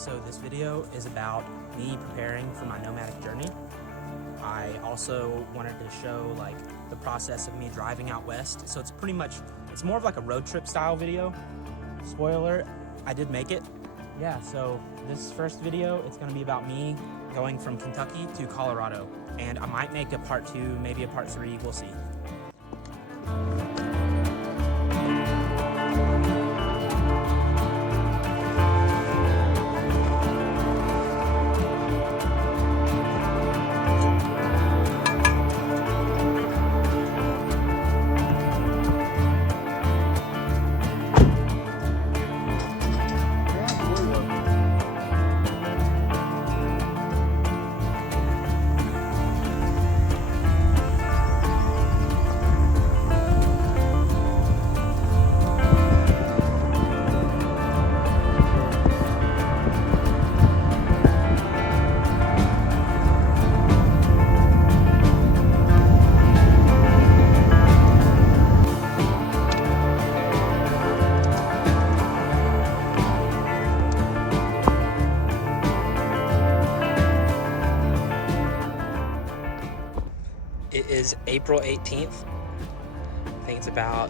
So this video is about me preparing for my nomadic journey. I also wanted to show like the process of me driving out west. So it's it's more of like a road trip style video. Spoiler, I did make it. Yeah, so this first video, it's gonna be about me going from Kentucky to Colorado. And I might make a part 2, maybe a part 3, we'll see. It is April 18th. I think it's about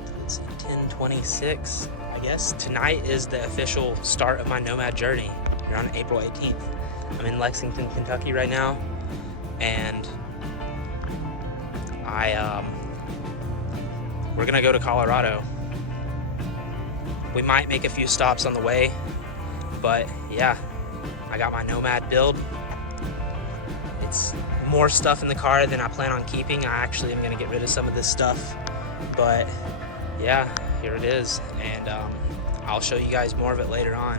10:26, I guess. Tonight is the official start of my nomad journey here on April 18th. I'm in Lexington, Kentucky right now, and we're gonna go to Colorado. We might make a few stops on the way, but yeah, I got my nomad build. It's more stuff in the car than I plan on keeping. I actually am gonna get rid of some of this stuff, but yeah, here it is, and I'll show you guys more of it later on.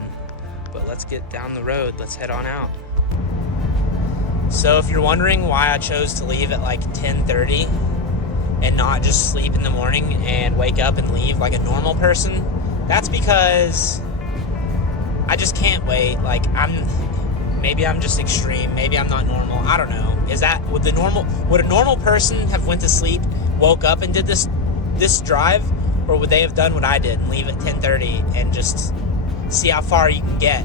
But let's get down the road, let's head on out. So if you're wondering why I chose to leave at like 10:30 and not just sleep in the morning and wake up and leave like a normal person, that's because I just can't wait. Like maybe I'm just extreme, maybe I'm not normal, I don't know. Would a normal person have went to sleep, woke up and did this drive, or would they have done what I did and leave at 10:30 and just see how far you can get?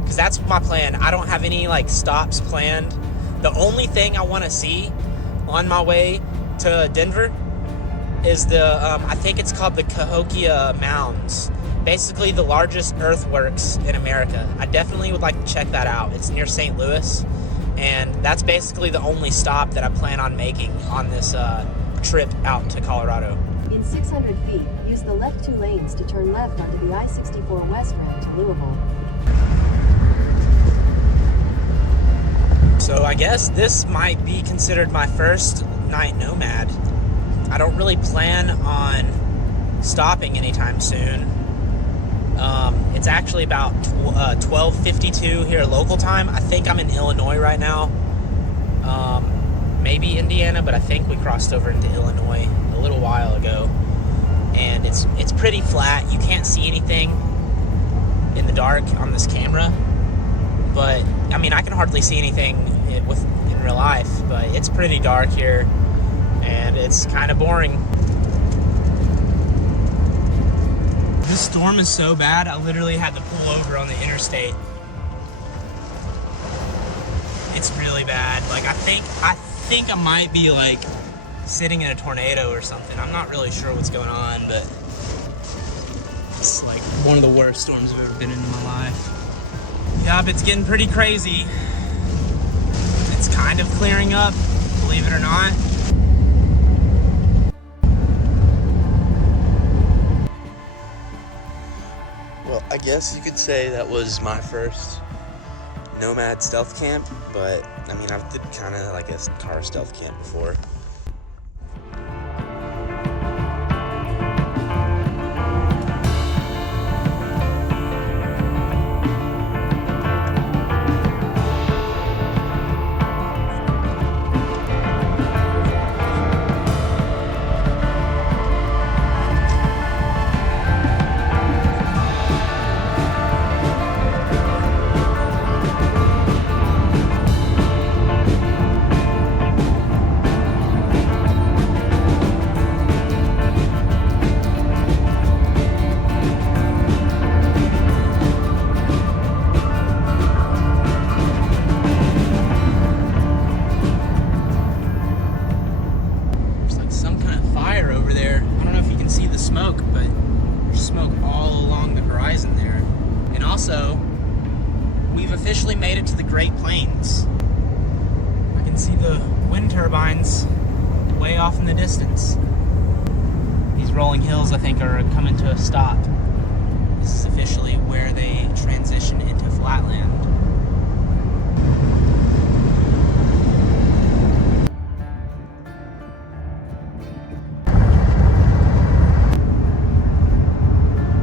Because that's my plan. I don't have any like stops planned. The only thing I want to see on my way to Denver is I think it's called the Cahokia Mounds. Basically the largest earthworks in America. I definitely would like to check that out. It's near St. Louis, and that's basically the only stop that I plan on making on this trip out to Colorado. In 600 feet, use the left 2 lanes to turn left onto the I-64 West route to Louisville. So I guess this might be considered my first night nomad. I don't really plan on stopping anytime soon. It's actually about 12:52 here local time. I think I'm in Illinois right now. Maybe Indiana, but I think we crossed over into Illinois a little while ago. And it's pretty flat. You can't see anything in the dark on this camera. But I mean, I can hardly see anything in real life, but it's pretty dark here and it's kind of boring. This storm is so bad, I literally had to pull over on the interstate. It's really bad. Like I think I might be like sitting in a tornado or something. I'm not really sure what's going on, but it's like one of the worst storms I've ever been in my life. Yup, it's getting pretty crazy. It's kind of clearing up, believe it or not. Well, I guess you could say that was my first nomad stealth camp, but I mean, I've did kind of like a car stealth camp before. can see the smoke, but there's smoke all along the horizon there. And also, we've officially made it to the Great Plains. I can see the wind turbines way off in the distance. These rolling hills, I think, are coming to a stop. This is officially where they transition into flatland.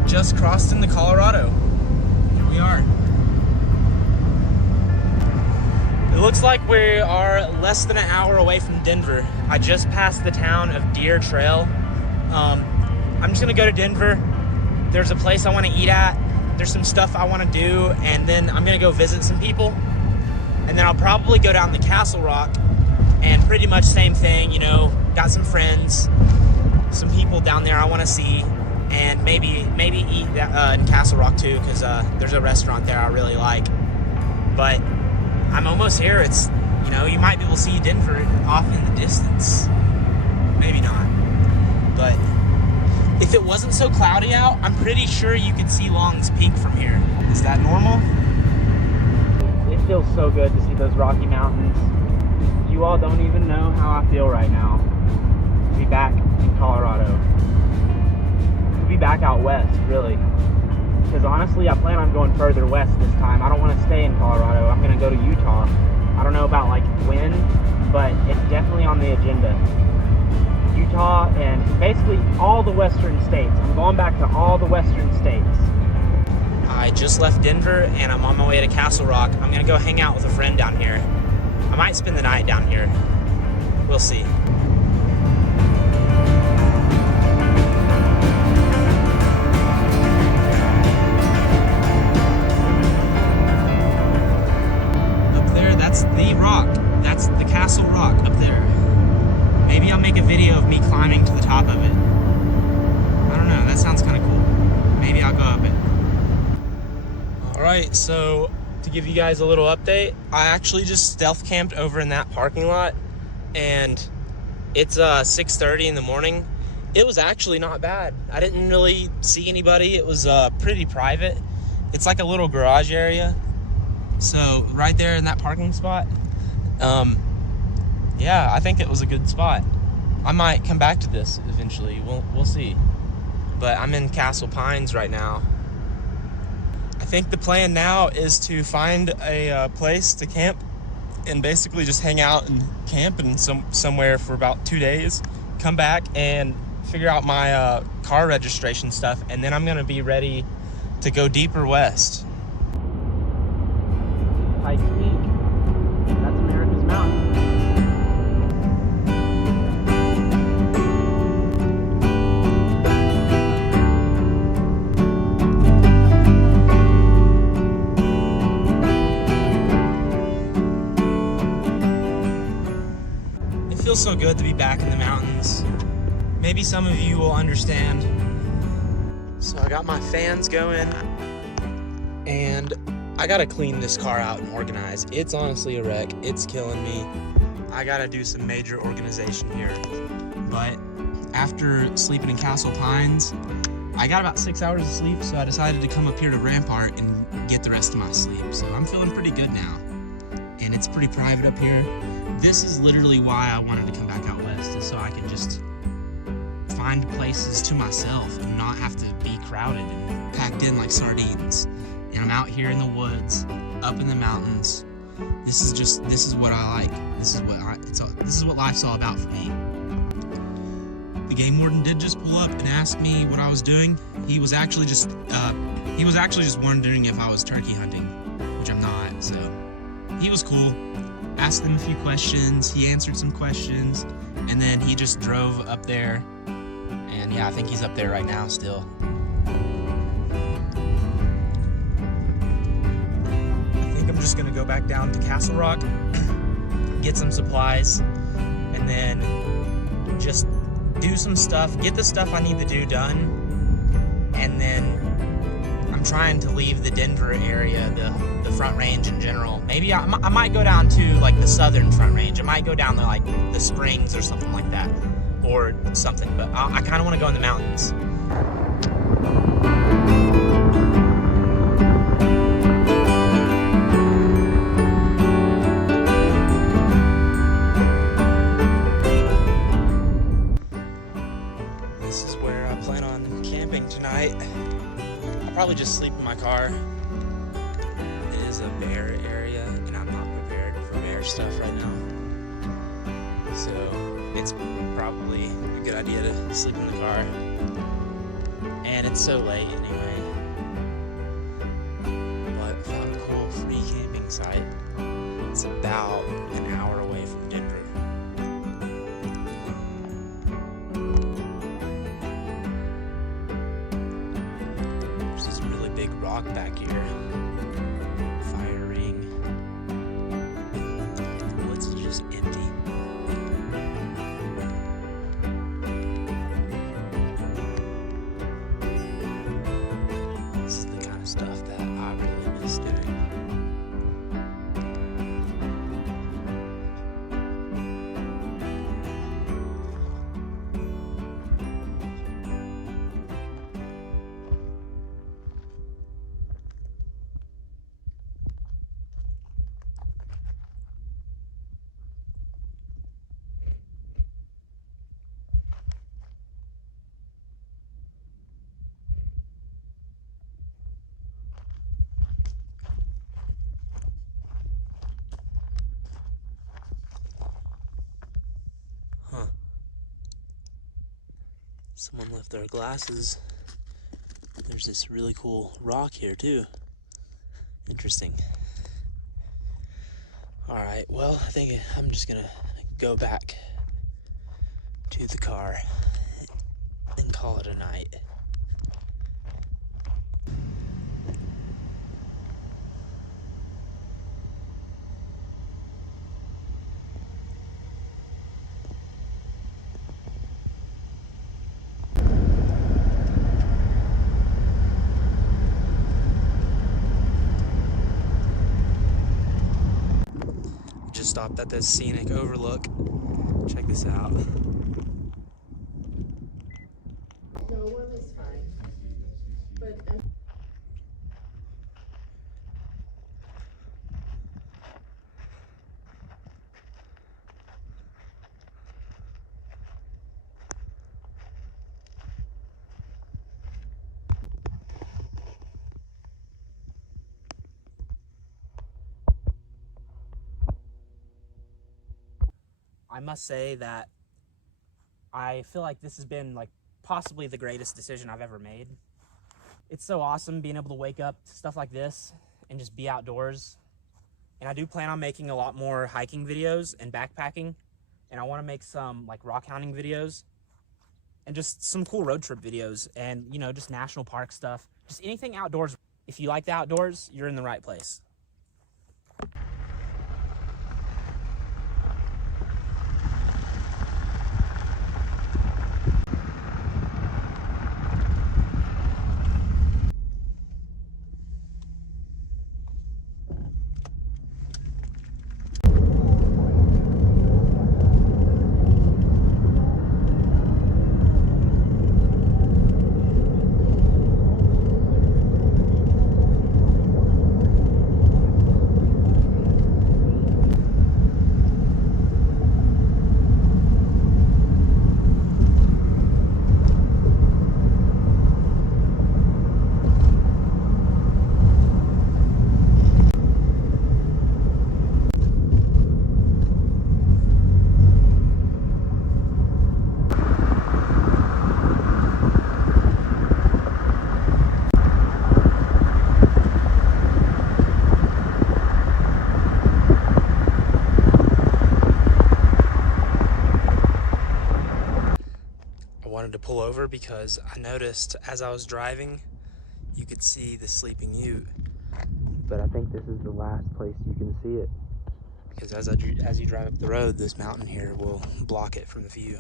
Just crossed into Colorado. Here we are. It looks like we are less than an hour away from Denver. I just passed the town of Deer Trail. I'm just gonna go to Denver. There's a place I want to eat at. There's some stuff I want to do, and then I'm gonna go visit some people. And then I'll probably go down to Castle Rock, and pretty much same thing, you know, got some friends, some people down there I want to see, and maybe eat in Castle Rock too, because there's a restaurant there I really like. But I'm almost here. It's, you know, you might be able to see Denver off in the distance. Maybe not. But if it wasn't so cloudy out, I'm pretty sure you could see Long's Peak from here. Is that normal? It feels so good to see those Rocky Mountains. You all don't even know how I feel right now to be back in Colorado. To be back out west, really. Because honestly, I plan on going further west this time. I don't want to stay in Colorado. I'm going to go to Utah. I don't know about like when, but it's definitely on the agenda. Utah and basically all the western states. I'm going back to all the western states. I just left Denver and I'm on my way to Castle Rock. I'm going to go hang out with a friend down here. I might spend the night down here. We'll see. That's the rock. That's the Castle Rock up there. Maybe I'll make a video of me climbing to the top of it. I don't know, that sounds kind of cool. Maybe I'll go up it. Alright, so to give you guys a little update, I actually just stealth camped over in that parking lot, and it's 6:30 in the morning. It was actually not bad. I didn't really see anybody. It was pretty private. It's like a little garage area. So right there in that parking spot, yeah, I think it was a good spot. I might come back to this eventually. We'll see. But I'm in Castle Pines right now. I think the plan now is to find a place to camp and basically just hang out and camp in somewhere for about 2 days. Come back and figure out my car registration stuff, and then I'm gonna be ready to go deeper west. Pikes Peak. That's America's Mountain. It feels so good to be back in the mountains. Maybe some of you will understand. So I got my fans going, and I gotta clean this car out and organize. It's honestly a wreck. It's killing me. I gotta do some major organization here. But after sleeping in Castle Pines, I got about 6 hours of sleep, so I decided to come up here to Rampart and get the rest of my sleep. So I'm feeling pretty good now. And it's pretty private up here. This is literally why I wanted to come back out west, is so I can just find places to myself and not have to be crowded and packed in like sardines. And I'm out here in the woods, up in the mountains. This is what I like. This is what life's all about for me. The game warden did just pull up and ask me what I was doing. He was actually just wondering if I was turkey hunting, which I'm not. So he was cool. Asked him a few questions. He answered some questions, and then he just drove up there. And yeah, I think he's up there right now still. I'm just gonna go back down to Castle Rock, get some supplies, and then just do some stuff, get the stuff I need to do done, and then I'm trying to leave the Denver area, the Front Range in general. Maybe I might go down to like the southern Front Range. I might go down to like the Springs or something like that. or something, but I kind of want to go in the mountains. This is where I plan on camping tonight. I'll probably just sleep in my car. It is a bear area, and I'm not prepared for bear stuff right now. So it's probably a good idea to sleep in the car. And it's so late anyway. But found a cool free camping site. It's about an hour away from Denver. There's this really big rock back here. Fire ring. The woods is just empty. This is the kind of stuff that I really miss doing. Huh. Someone left their glasses. There's this really cool rock here too. Interesting. Alright, well, I think I'm just gonna go back to the car and call it a night. Just stopped at this scenic overlook. Check this out. No, one is fine. But I must say that I feel like this has been like possibly the greatest decision I've ever made. It's so awesome being able to wake up to stuff like this and just be outdoors. And I do plan on making a lot more hiking videos and backpacking. And I want to make some like rock hounding videos and just some cool road trip videos and, you know, just national park stuff. Just anything outdoors. If you like the outdoors, you're in the right place. To pull over because I noticed as I was driving you could see the sleeping ute, but I think this is the last place you can see it because as you drive up the road, this mountain here will block it from the view.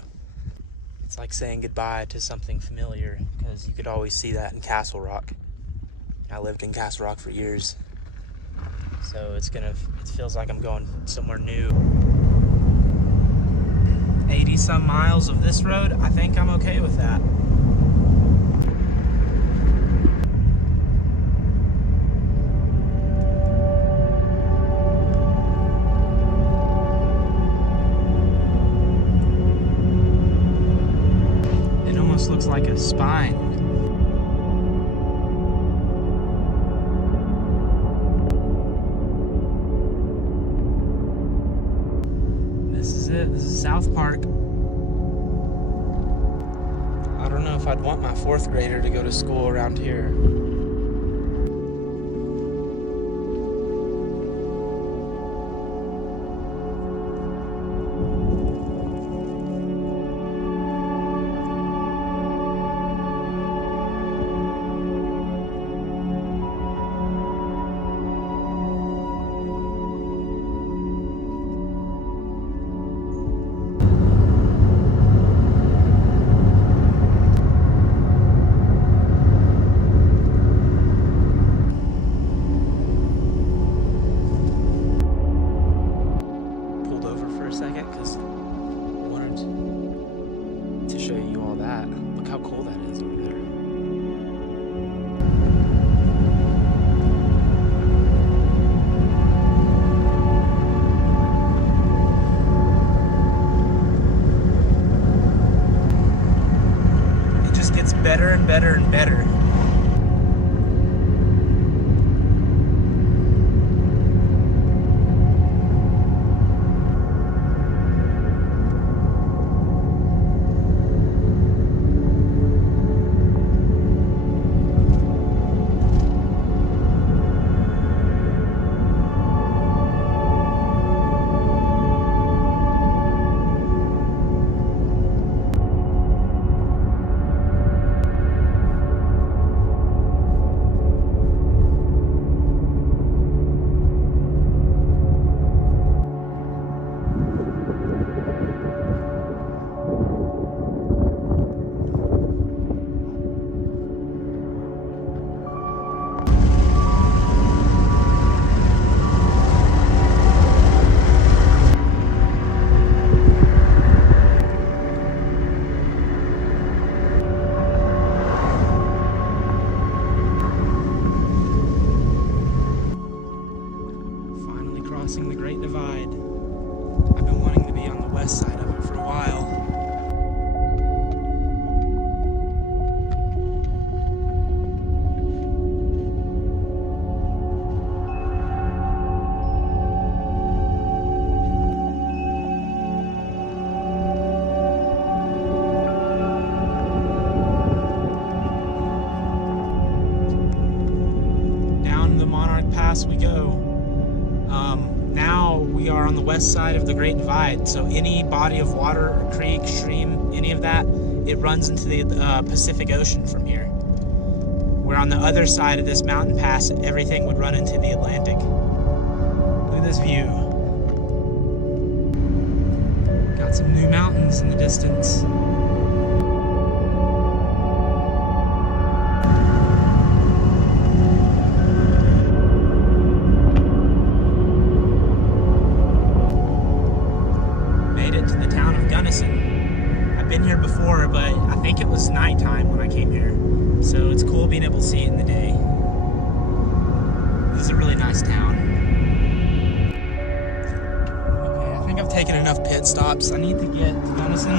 It's like saying goodbye to something familiar because you could always see that in Castle Rock. I lived in Castle Rock for years, so it feels like I'm going somewhere new. 80 some miles of this road, I think I'm okay with that. It almost looks like a spine. This is it. This is South Park. I don't know if I'd want my 4th grader to go to school around here. Second because I wanted to show you all that. Look how cool that is over there. It just gets better and better and better. Crossing the Great Divide. I've been wanting to be on the west side of it for a while. Down the Monarch Pass we go. Now we are on the west side of the Great Divide, so any body of water or creek, stream, any of that, it runs into the Pacific Ocean from here. Where on the other side of this mountain pass, everything would run into the Atlantic. Look at this view. Got some new mountains in the distance. I've been here before, but I think it was nighttime when I came here. So it's cool being able to see it in the day. This is a really nice town. Okay, I think I've taken enough pit stops. I need to get to Gunnison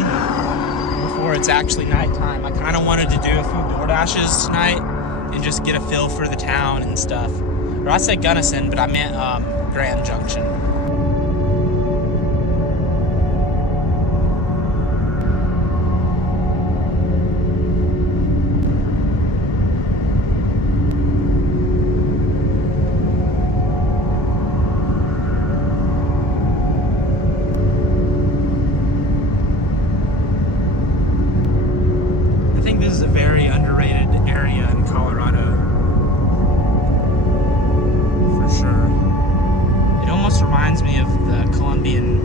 before it's actually nighttime. I kind of wanted to do a few DoorDashes tonight and just get a feel for the town and stuff. Or I said Gunnison, but I meant Grand Junction. This is a very underrated area in Colorado, for sure. It almost reminds me of the Columbian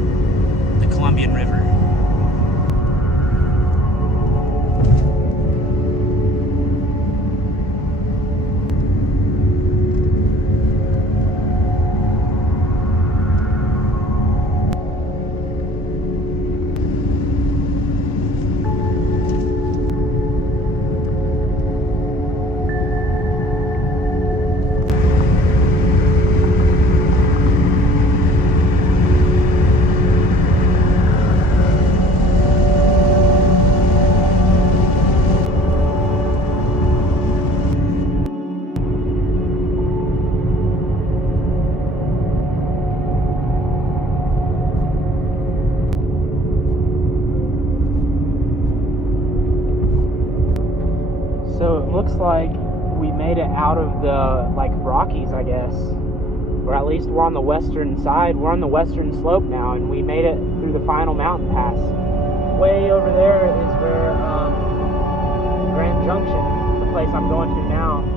River. So it looks like we made it out of the like Rockies, I guess, or at least we're on the western side. We're on the western slope now, and we made it through the final mountain pass. Way over there is where Grand Junction, the place I'm going to now.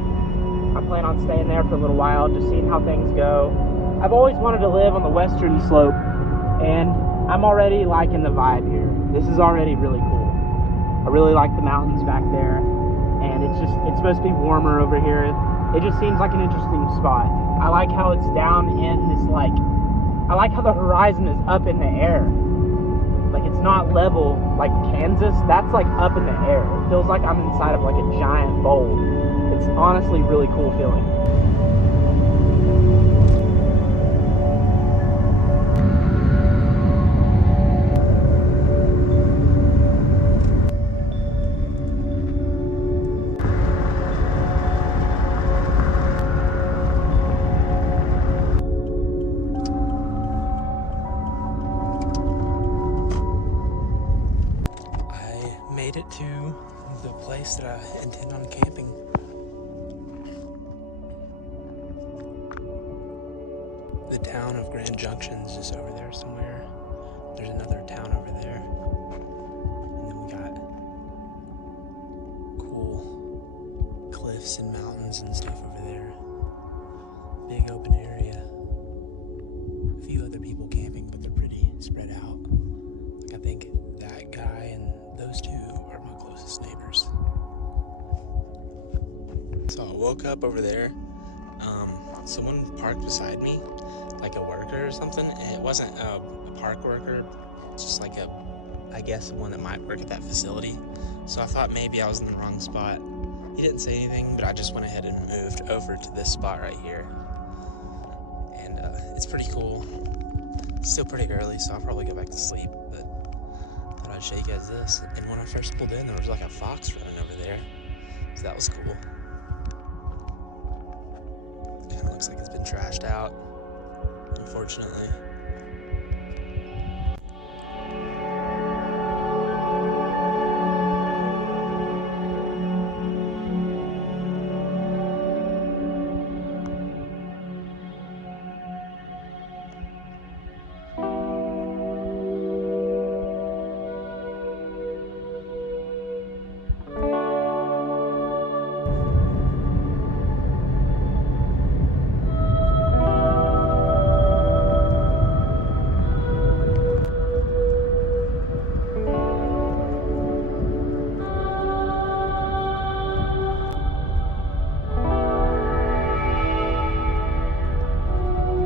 I plan on staying there for a little while, just seeing how things go. I've always wanted to live on the western slope, and I'm already liking the vibe here. This is already really cool. I really like the mountains back there, and it's supposed to be warmer over here. It just seems like an interesting spot. I like how it's down in this, like, I like how the horizon is up in the air. Like, it's not level like Kansas. That's like up in the air. It feels like I'm inside of like a giant bowl. It's honestly really cool feeling. Made it to the place that I intend on camping. The town of Grand Junction is just over there somewhere. There's another town over there. And then we got cool cliffs and mountains and stuff over there. Big open area. A few other people camping, but they're pretty spread out. Like, I think that guy and those two are my closest neighbors. So I woke up over there. Someone parked beside me, like a worker or something, and it wasn't a park worker, just like I guess one that might work at that facility. So I thought maybe I was in the wrong spot. He didn't say anything, but I just went ahead and moved over to this spot right here. And it's pretty cool. It's still pretty early, so I'll probably go back to sleep, but thought I'd show you guys this. And when I first pulled in, there was like a fox running over there, so that was cool. Kind of looks like it's been trashed out, unfortunately.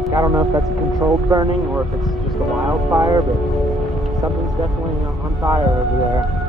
I don't know if that's a controlled burning or if it's just a wildfire, but something's definitely on fire over there.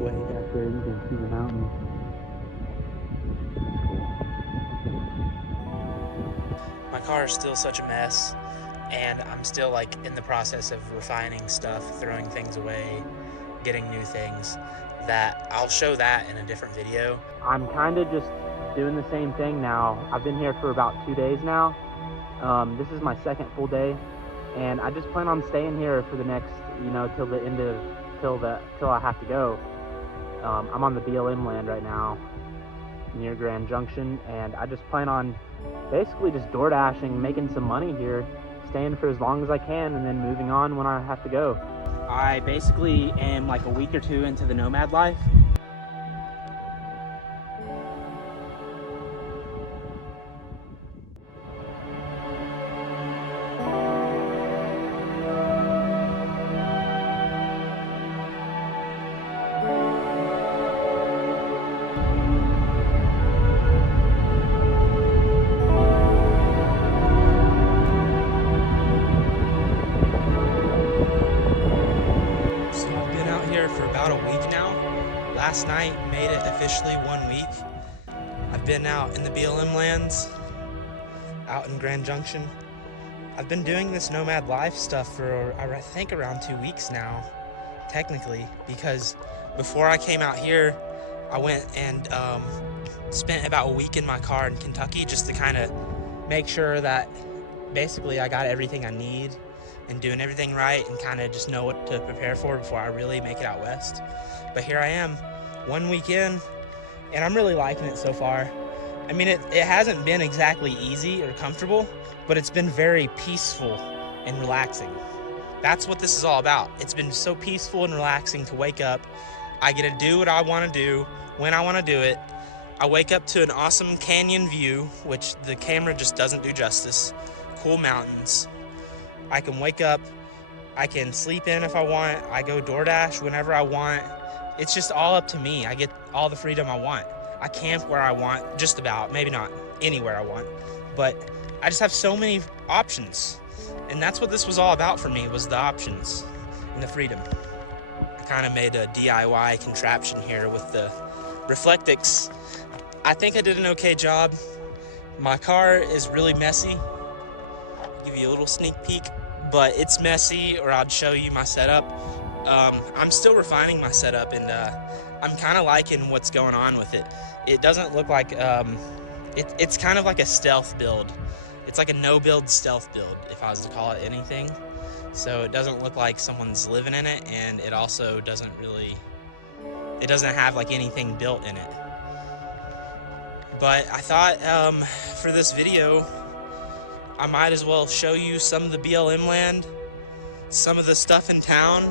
Way back there, you can see the mountain. My car is still such a mess, and I'm still like in the process of refining stuff, throwing things away, getting new things. That I'll show that in a different video. I'm kind of just doing the same thing now. I've been here for about 2 days now. This is my second full day, and I just plan on staying here for the next, till the end of, till I have to go. I'm on the BLM land right now, near Grand Junction, and I just plan on basically just door dashing, making some money here, staying for as long as I can, and then moving on when I have to go. I basically am like a week or two into the nomad life. So I've been out here for about about a week now. Last night made it officially 1 week. I've been out in the BLM lands, out in Grand Junction. I've been doing this nomad life stuff for I think around 2 weeks now, technically, because before I came out here, I went and spent about a week in my car in Kentucky just to kind of make sure that basically I got everything I need and doing everything right and kind of just know what to prepare for before I really make it out west. But here I am, 1 week in, and I'm really liking it so far. I mean, it hasn't been exactly easy or comfortable, but it's been very peaceful and relaxing. That's what this is all about. It's been so peaceful and relaxing to wake up. I get to do what I want to do when I want to do it. I wake up to an awesome canyon view, which the camera just doesn't do justice. Cool mountains. I can wake up, I can sleep in if I want, I go DoorDash whenever I want. It's just all up to me. I get all the freedom I want. I camp where I want, just about, maybe not anywhere I want, but I just have so many options. And that's what this was all about for me, was the options and the freedom. I kind of made a DIY contraption here with the Reflectix. I think I did an okay job. My car is really messy. I'll give you a little sneak peek, but it's messy, or I'd show you my setup. I'm still refining my setup, and I'm kind of liking what's going on with it. It doesn't look like, it's kind of like a stealth build. It's like a no-build stealth build, if I was to call it anything. So it doesn't look like someone's living in it, and it also doesn't have like anything built in it. But I thought for this video, I might as well show you some of the BLM land, some of the stuff in town,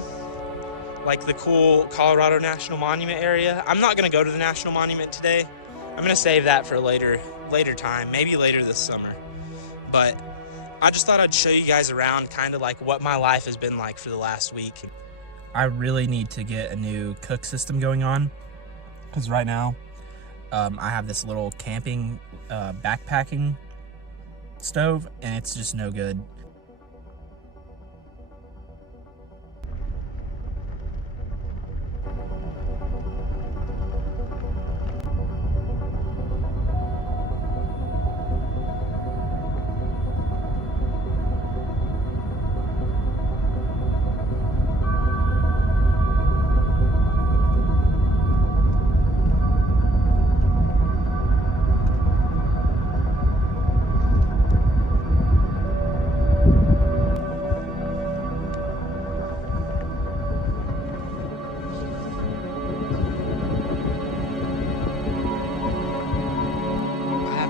like the cool Colorado National Monument area. I'm not going to go to the National Monument today. I'm going to save that for a later time, maybe later this summer. But I just thought I'd show you guys around kind of like what my life has been like for the last week. I really need to get a new cook system going on, because right now I have this little camping backpacking stove, and it's just no good.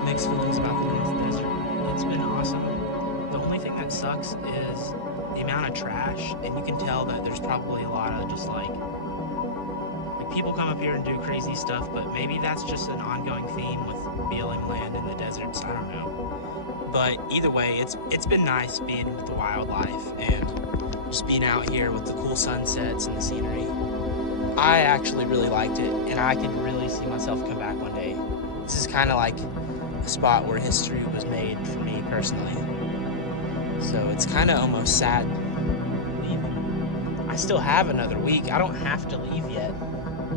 Mixed feelings about the North Desert. It's been awesome. The only thing that sucks is the amount of trash, and you can tell that there's probably a lot of just like people come up here and do crazy stuff, but maybe that's just an ongoing theme with BLM land in the deserts. I don't know. But either way, it's been nice being with the wildlife and just being out here with the cool sunsets and the scenery. I actually really liked it, and I could really see myself come back one day. This is kind of like a spot where history was made for me personally. So it's kind of almost sad leaving. I still have another week. I don't have to leave yet,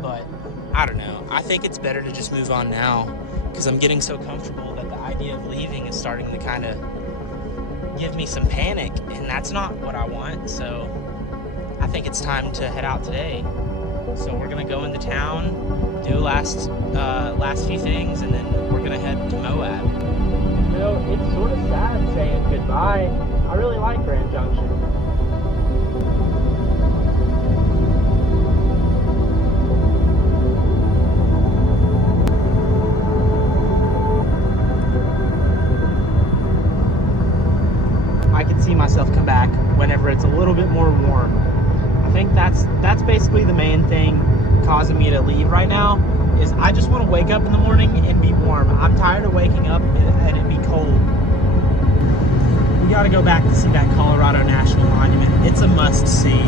but I don't know. I think it's better to just move on now, because I'm getting so comfortable that the idea of leaving is starting to kind of give me some panic, and that's not what I want. So I think it's time to head out today. So we're gonna go into town, do last few things, and then we're gonna head to Moab. You know, it's sort of sad saying goodbye. I really like Grand Junction. I can see myself come back whenever it's a little bit more warm. I think that's basically the main thing causing me to leave right now, is I just want to wake up in the morning and be warm. I'm tired of waking up and it be cold. We got to go back to see that Colorado National Monument. It's a must-see.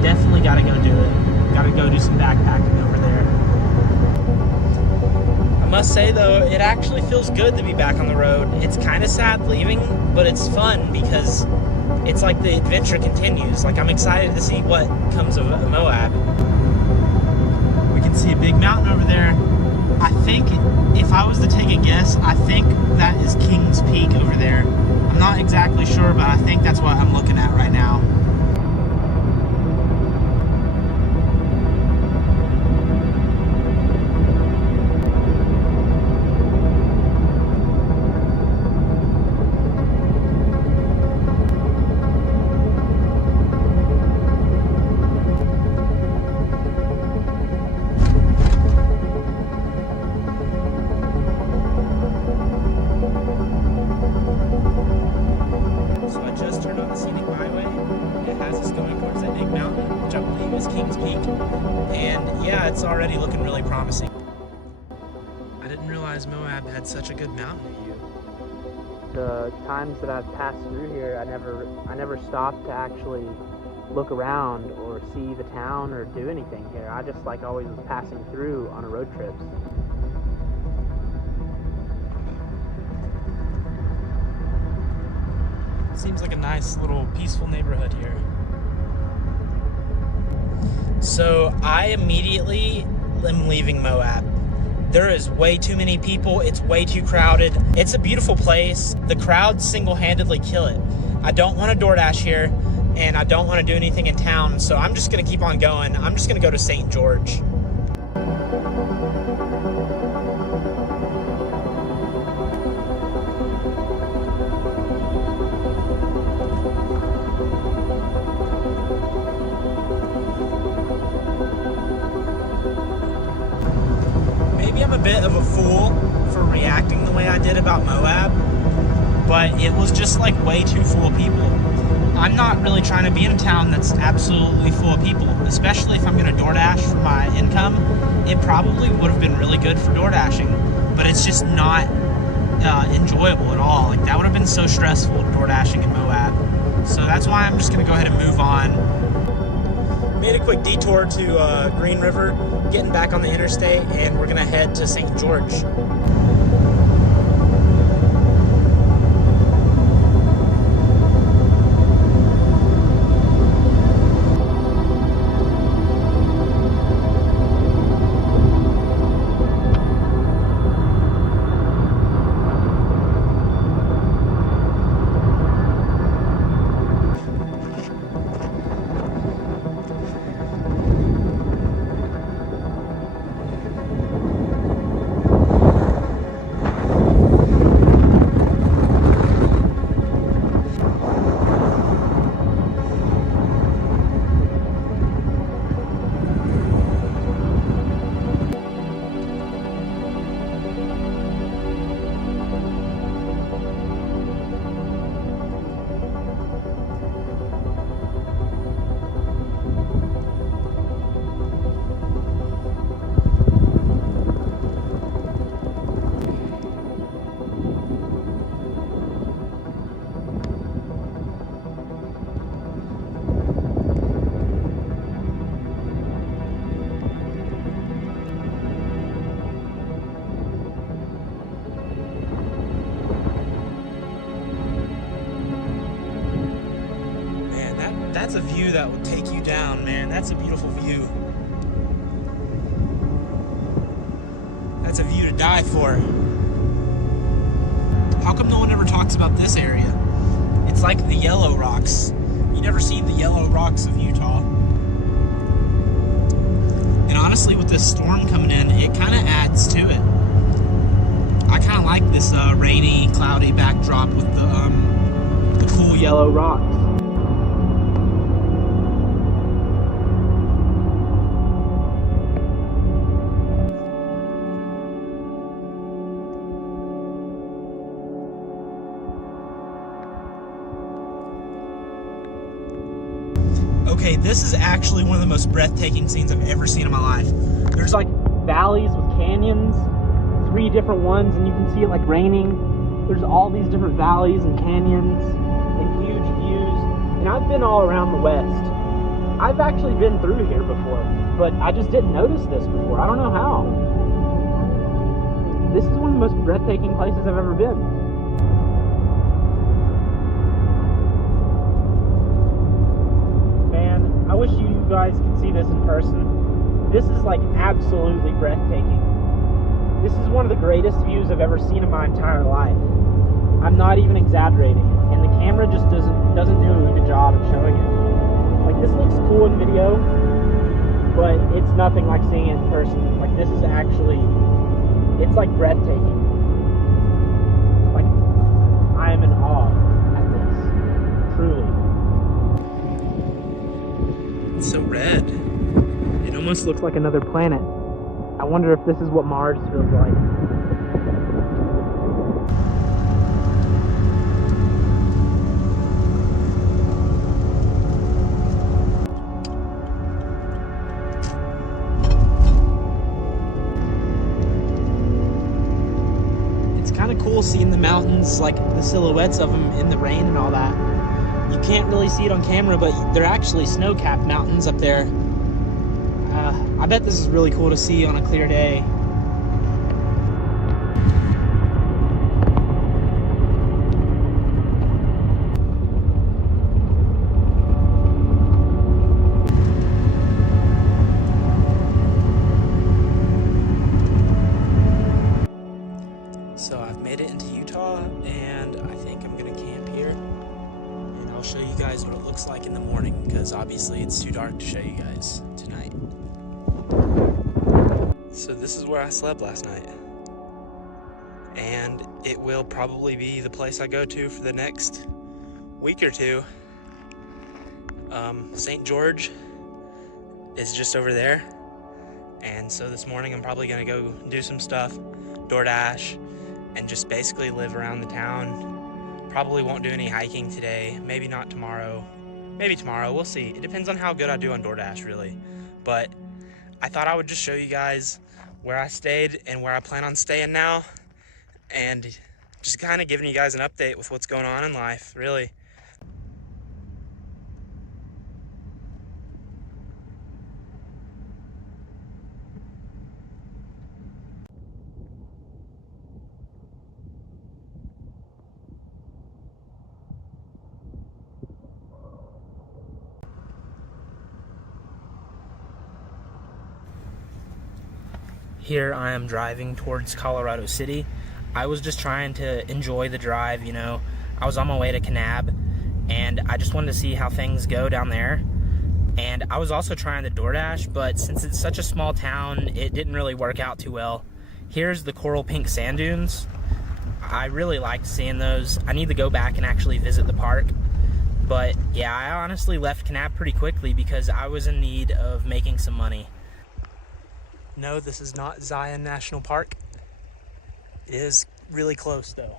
Definitely got to go do it. Got to go do some backpacking over there. I must say, though, it actually feels good to be back on the road. It's kind of sad leaving, but it's fun because it's like the adventure continues. Like, I'm excited to see what comes of Moab. over there. I think if I was to take a guess, I think that is King's Peak over there. I'm not exactly sure, but I think that's what I'm looking at right now. So I just turned on the scenic byway. It has us going towards that big mountain, which I believe is King's Peak. And yeah, it's already looking really promising. I didn't realize Moab had such a good mountain view. The times that I've passed through here, I never stopped to actually look around or see the town or do anything here. I just like always was passing through on a road trips. Seems like a nice little peaceful neighborhood here. So I immediately am leaving Moab. There is way too many people. It's way too crowded. It's a beautiful place. The crowds single-handedly kill it. I don't want to DoorDash here, and I don't want to do anything in town, so I'm just going to keep on going. I'm just going to go to St. George. Maybe I'm a bit of a fool for reacting the way I did about Moab, but it was just like way too full of people. I'm not really trying to be in a town that's absolutely full of people, especially if I'm going to DoorDash for my income. It probably would have been really good for DoorDashing, but it's just not enjoyable at all. Like, that would have been so stressful DoorDashing in Moab. So that's why I'm just going to go ahead and move on. Made a quick detour to Green River, getting back on the interstate, and we're going to head to St. George. That's a view that will take you down, man. That's a beautiful view. That's a view to die for. How come no one ever talks about this area? It's like the Yellow Rocks. You never see the Yellow Rocks of Utah. And honestly, with this storm coming in, it kind of adds to it. I kind of like this rainy, cloudy backdrop with the cool yellow rocks. Okay, this is actually one of the most breathtaking scenes I've ever seen in my life. There's like valleys with canyons, 3 different ones, and you can see it like raining. There's all these different valleys and canyons and huge views. And I've been all around the West. I've actually been through here before, but I just didn't notice this before. I don't know how. This is one of the most breathtaking places I've ever been. I wish you guys could see this in person. This is like absolutely breathtaking. This is one of the greatest views I've ever seen in my entire life. I'm not even exaggerating, and the camera just doesn't do a good job of showing it. Like, this looks cool in video, but it's nothing like seeing it in person. Like, this is actually, it's like breathtaking. Like, I am in awe at this, truly. It's so red. It almost looks like another planet. I wonder if this is what Mars feels like. It's kind of cool seeing the mountains, like the silhouettes of them in the rain and all that. You can't really see it on camera, but they're actually snow-capped mountains up there. I bet this is really cool to see on a clear day. So I've made it into Utah, and I think I'm gonna camp here, and I'll show you guys what it looks like in the morning, because obviously it's too dark to show you guys tonight. So this is where I slept last night, and it will probably be the place I go to for the next week or two. St. George is just over there, and so this morning I'm probably gonna go do some stuff, DoorDash, and just basically live around the town. Probably won't do any hiking today, maybe not tomorrow, maybe tomorrow, we'll see. It depends on how good I do on DoorDash, really. But I thought I would just show you guys where I stayed and where I plan on staying now, and just kind of giving you guys an update with what's going on in life, really. Here I am driving towards Colorado City. I was just trying to enjoy the drive, you know. I was on my way to Kanab, and I just wanted to see how things go down there. And I was also trying the DoorDash, but since it's such a small town, it didn't really work out too well. Here's the coral pink sand dunes. I really liked seeing those. I need to go back and actually visit the park. But yeah, I honestly left Kanab pretty quickly because I was in need of making some money. No, this is not Zion National Park. It is really close, though.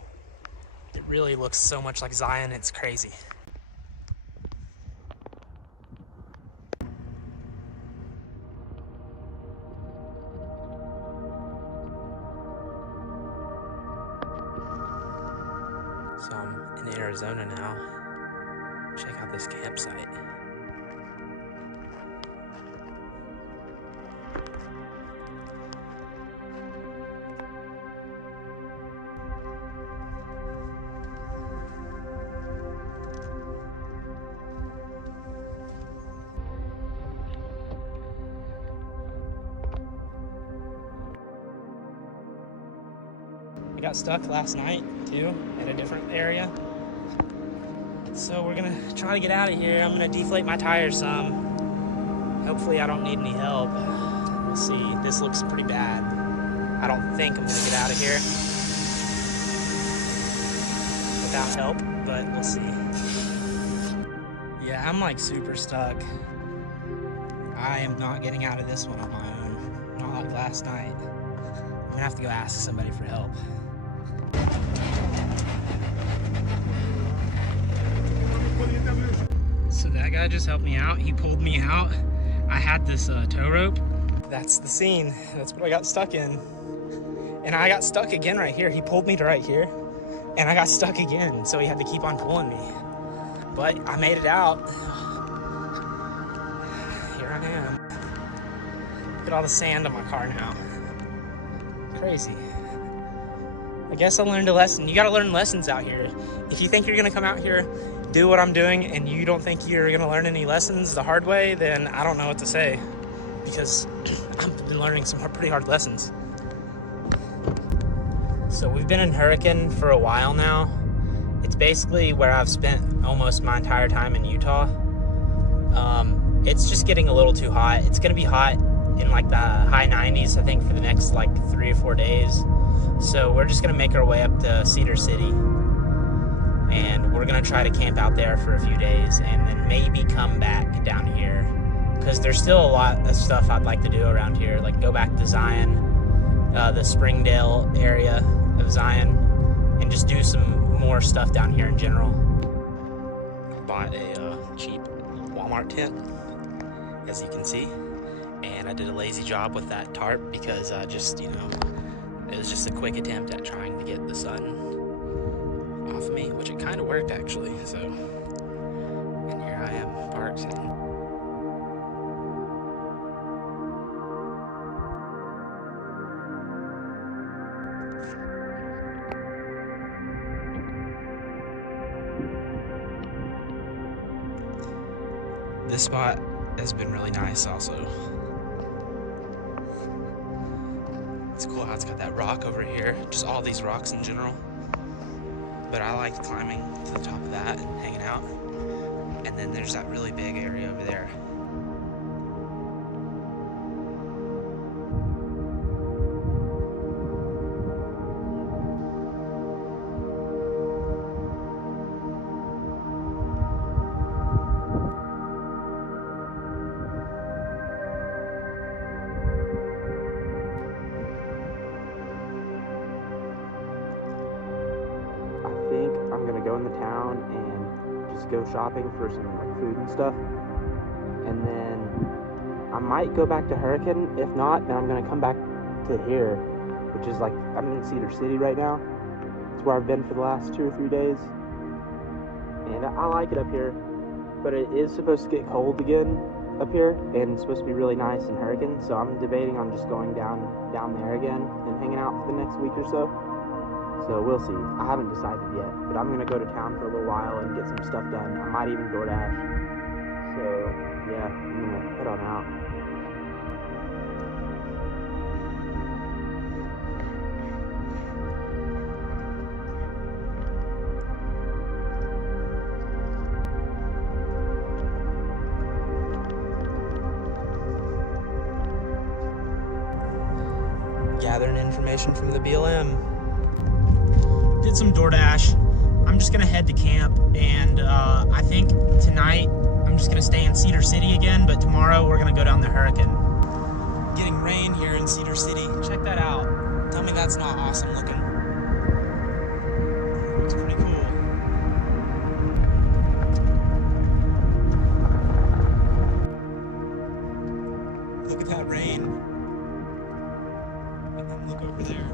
It really looks so much like Zion, it's crazy. So I'm in Arizona now. Check out this campsite. I got stuck last night too at a different area, so we're gonna try to get out of here. I'm gonna deflate my tires some. Hopefully I don't need any help. We'll see. This looks pretty bad. I don't think I'm gonna get out of here without help, but we'll see. Yeah, I'm like super stuck. I am not getting out of this one on my own. Not like last night. I'm gonna have to go ask somebody for help. So that guy just helped me out. He pulled me out. I had this tow rope. That's the scene. That's what I got stuck in. And I got stuck again right here. He pulled me to right here, and I got stuck again. So he had to keep on pulling me. But I made it out. Here I am. Look at all the sand on my car now. Crazy. I guess I learned a lesson. You gotta learn lessons out here. If you think you're gonna come out here, do what I'm doing, and you don't think you're gonna learn any lessons the hard way, then I don't know what to say. because I've been learning some pretty hard lessons. So we've been in Hurricane for a while now. It's basically where I've spent almost my entire time in Utah. It's just getting a little too hot. It's gonna be hot in like the high 90s, I think, for the next like 3 or 4 days. So we're just gonna make our way up to Cedar City, and we're gonna try to camp out there for a few days and then maybe come back down here, because there's still a lot of stuff I'd like to do around here, like go back to Zion, the Springdale area of Zion, and just do some more stuff down here in general. Bought a cheap Walmart tent, as you can see, and I did a lazy job with that tarp because just, you know, it was just a quick attempt at trying to get the sun off of me, which it kind of worked actually. So, and here I am parked. This spot has been really nice also. It's cool how it's got that rock over here, just all these rocks in general. But I like climbing to the top of that and hanging out. And then there's that really big area over there. I'm gonna go in the town and just go shopping for some like food and stuff, and then I might go back to Hurricane. If not, then I'm gonna come back to here, which is like, I'm in Cedar City right now. It's where I've been for the last 2 or 3 days, and I like it up here, but it is supposed to get cold again up here, and it's supposed to be really nice in Hurricane, so I'm debating on just going down there again and hanging out for the next week or so. So we'll see. I haven't decided yet, but I'm gonna go to town for a little while and get some stuff done. I might even DoorDash. So yeah, I'm gonna head on out. Gathering information from the BLM. Did some DoorDash. I'm just gonna head to camp, and I think tonight I'm just gonna stay in Cedar City again, but tomorrow we're gonna go down the Hurricane. Getting rain here in Cedar City. Check that out. Tell me that's not awesome looking. It's pretty cool. Look at that rain. And then look over there.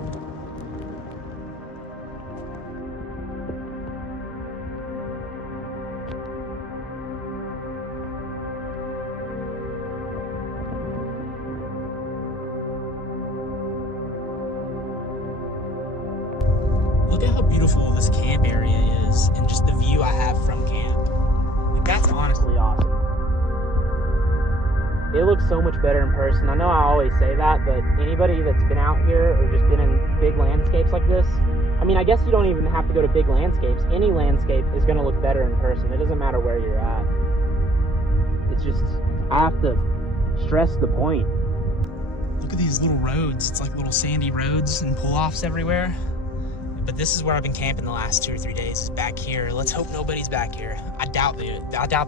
Look at how beautiful this camp area is, and just the view I have from camp. Like, that's honestly awesome. It looks so much better in person. I know I always say that, but anybody that's been out here or just been in big landscapes like this, I mean, I guess you don't even have to go to big landscapes. Any landscape is going to look better in person. It doesn't matter where you're at. It's just, I have to stress the point. Look at these little roads. It's like little sandy roads and pull-offs everywhere. But this is where I've been camping the last 2 or 3 days, is back here. Let's hope nobody's back here. I doubt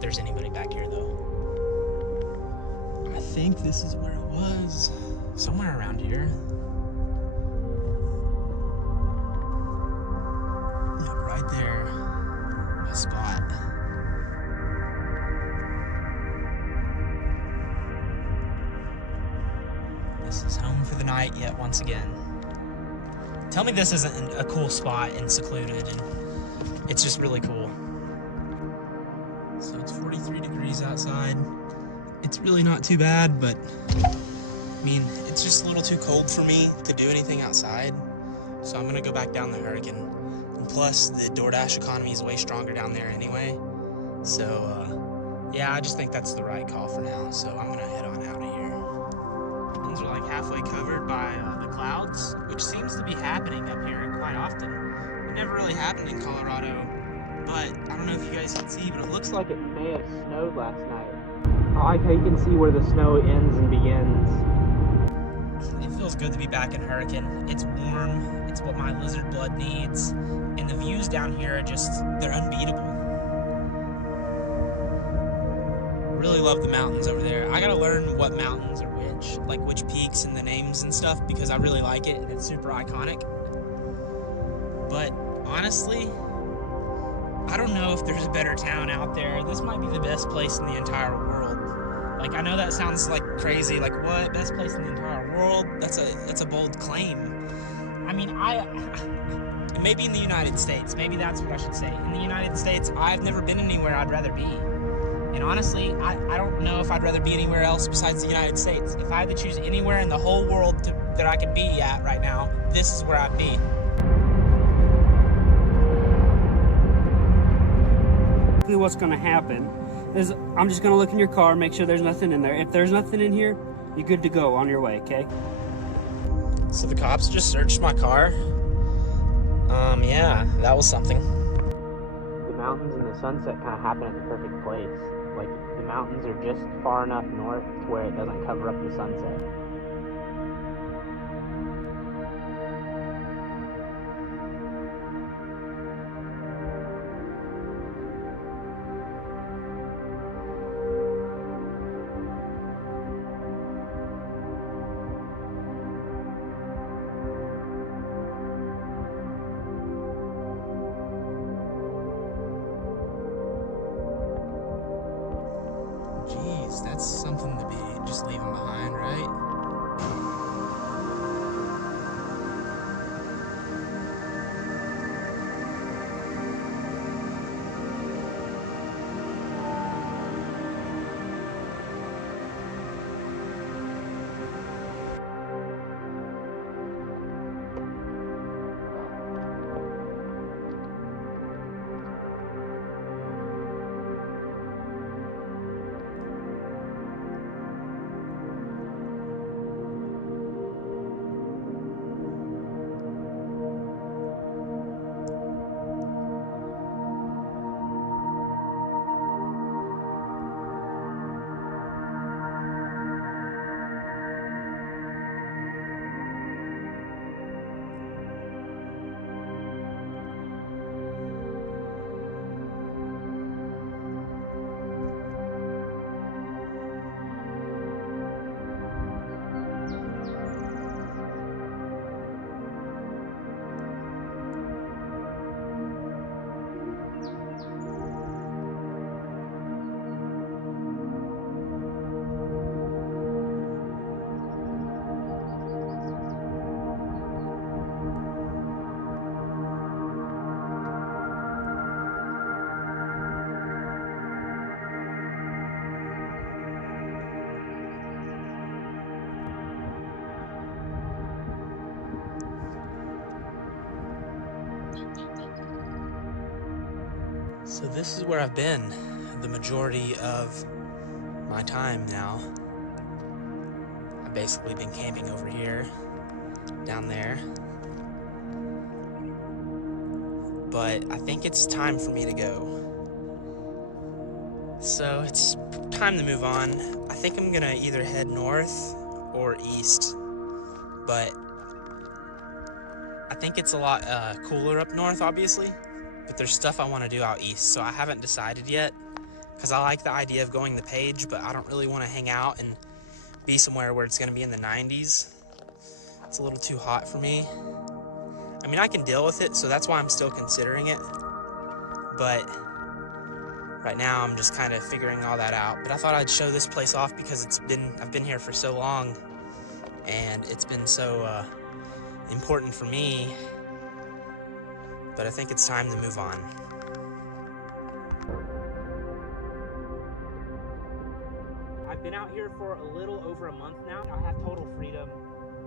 there's anybody back here, though. I think this is where it was. Somewhere around here. Yep, right there. My spot. This is home for the night yet once again. Tell me this isn't a cool spot and secluded, and it's just really cool. So it's 43 degrees outside. It's really not too bad, but I mean, it's just a little too cold for me to do anything outside. So I'm gonna go back down the Hurricane. And plus, the DoorDash economy is way stronger down there anyway. So yeah, I just think that's the right call for now. So I'm gonna head on out of here. mountains are like halfway covered by the clouds, which seems to be happening up here quite often. It never really happened in Colorado, but I don't know if you guys can see, but it looks like it may have snowed last night. I like how you can see where the snow ends and begins. It feels good to be back in Hurricane. It's warm, it's what my lizard blood needs, and the views down here are just, they're unbeatable. Really love the mountains over there. I gotta learn what mountains are which, like which peaks and the names and stuff, because I really like it and it's super iconic. But honestly, I don't know if there's a better town out there. This might be the best place in the entire world. Like, I know that sounds like crazy, like what? Best place in the entire world? That's a bold claim. I mean, maybe in the United States, maybe that's what I should say. In the United States, I've never been anywhere I'd rather be. And honestly, I don't know if I'd rather be anywhere else besides the United States. If I had to choose anywhere in the whole world that I could be at right now, this is where I'd be. What's going to happen is I'm just going to look in your car, make sure there's nothing in there. If there's nothing in here, you're good to go on your way, okay? So the cops just searched my car. Yeah, that was something. The mountains and the sunset kind of happen at the perfect place. Like, the mountains are just far enough north to where it doesn't cover up the sunset. Jeez, that's something to be just leaving behind, right? So this is where I've been the majority of my time now. I've basically been camping over here, down there. But I think it's time for me to go. So it's time to move on. I think I'm gonna either head north or east, but I think it's a lot cooler up north, obviously, but there's stuff I want to do out east, so I haven't decided yet, because I like the idea of going the page, but I don't really want to hang out and be somewhere where it's going to be in the 90s. It's a little too hot for me. I mean, I can deal with it, so that's why I'm still considering it, but right now I'm just kind of figuring all that out. But I thought I'd show this place off because I've been here for so long, and it's been so important for me, but I think it's time to move on. I've been out here for a little over a month now. I have total freedom,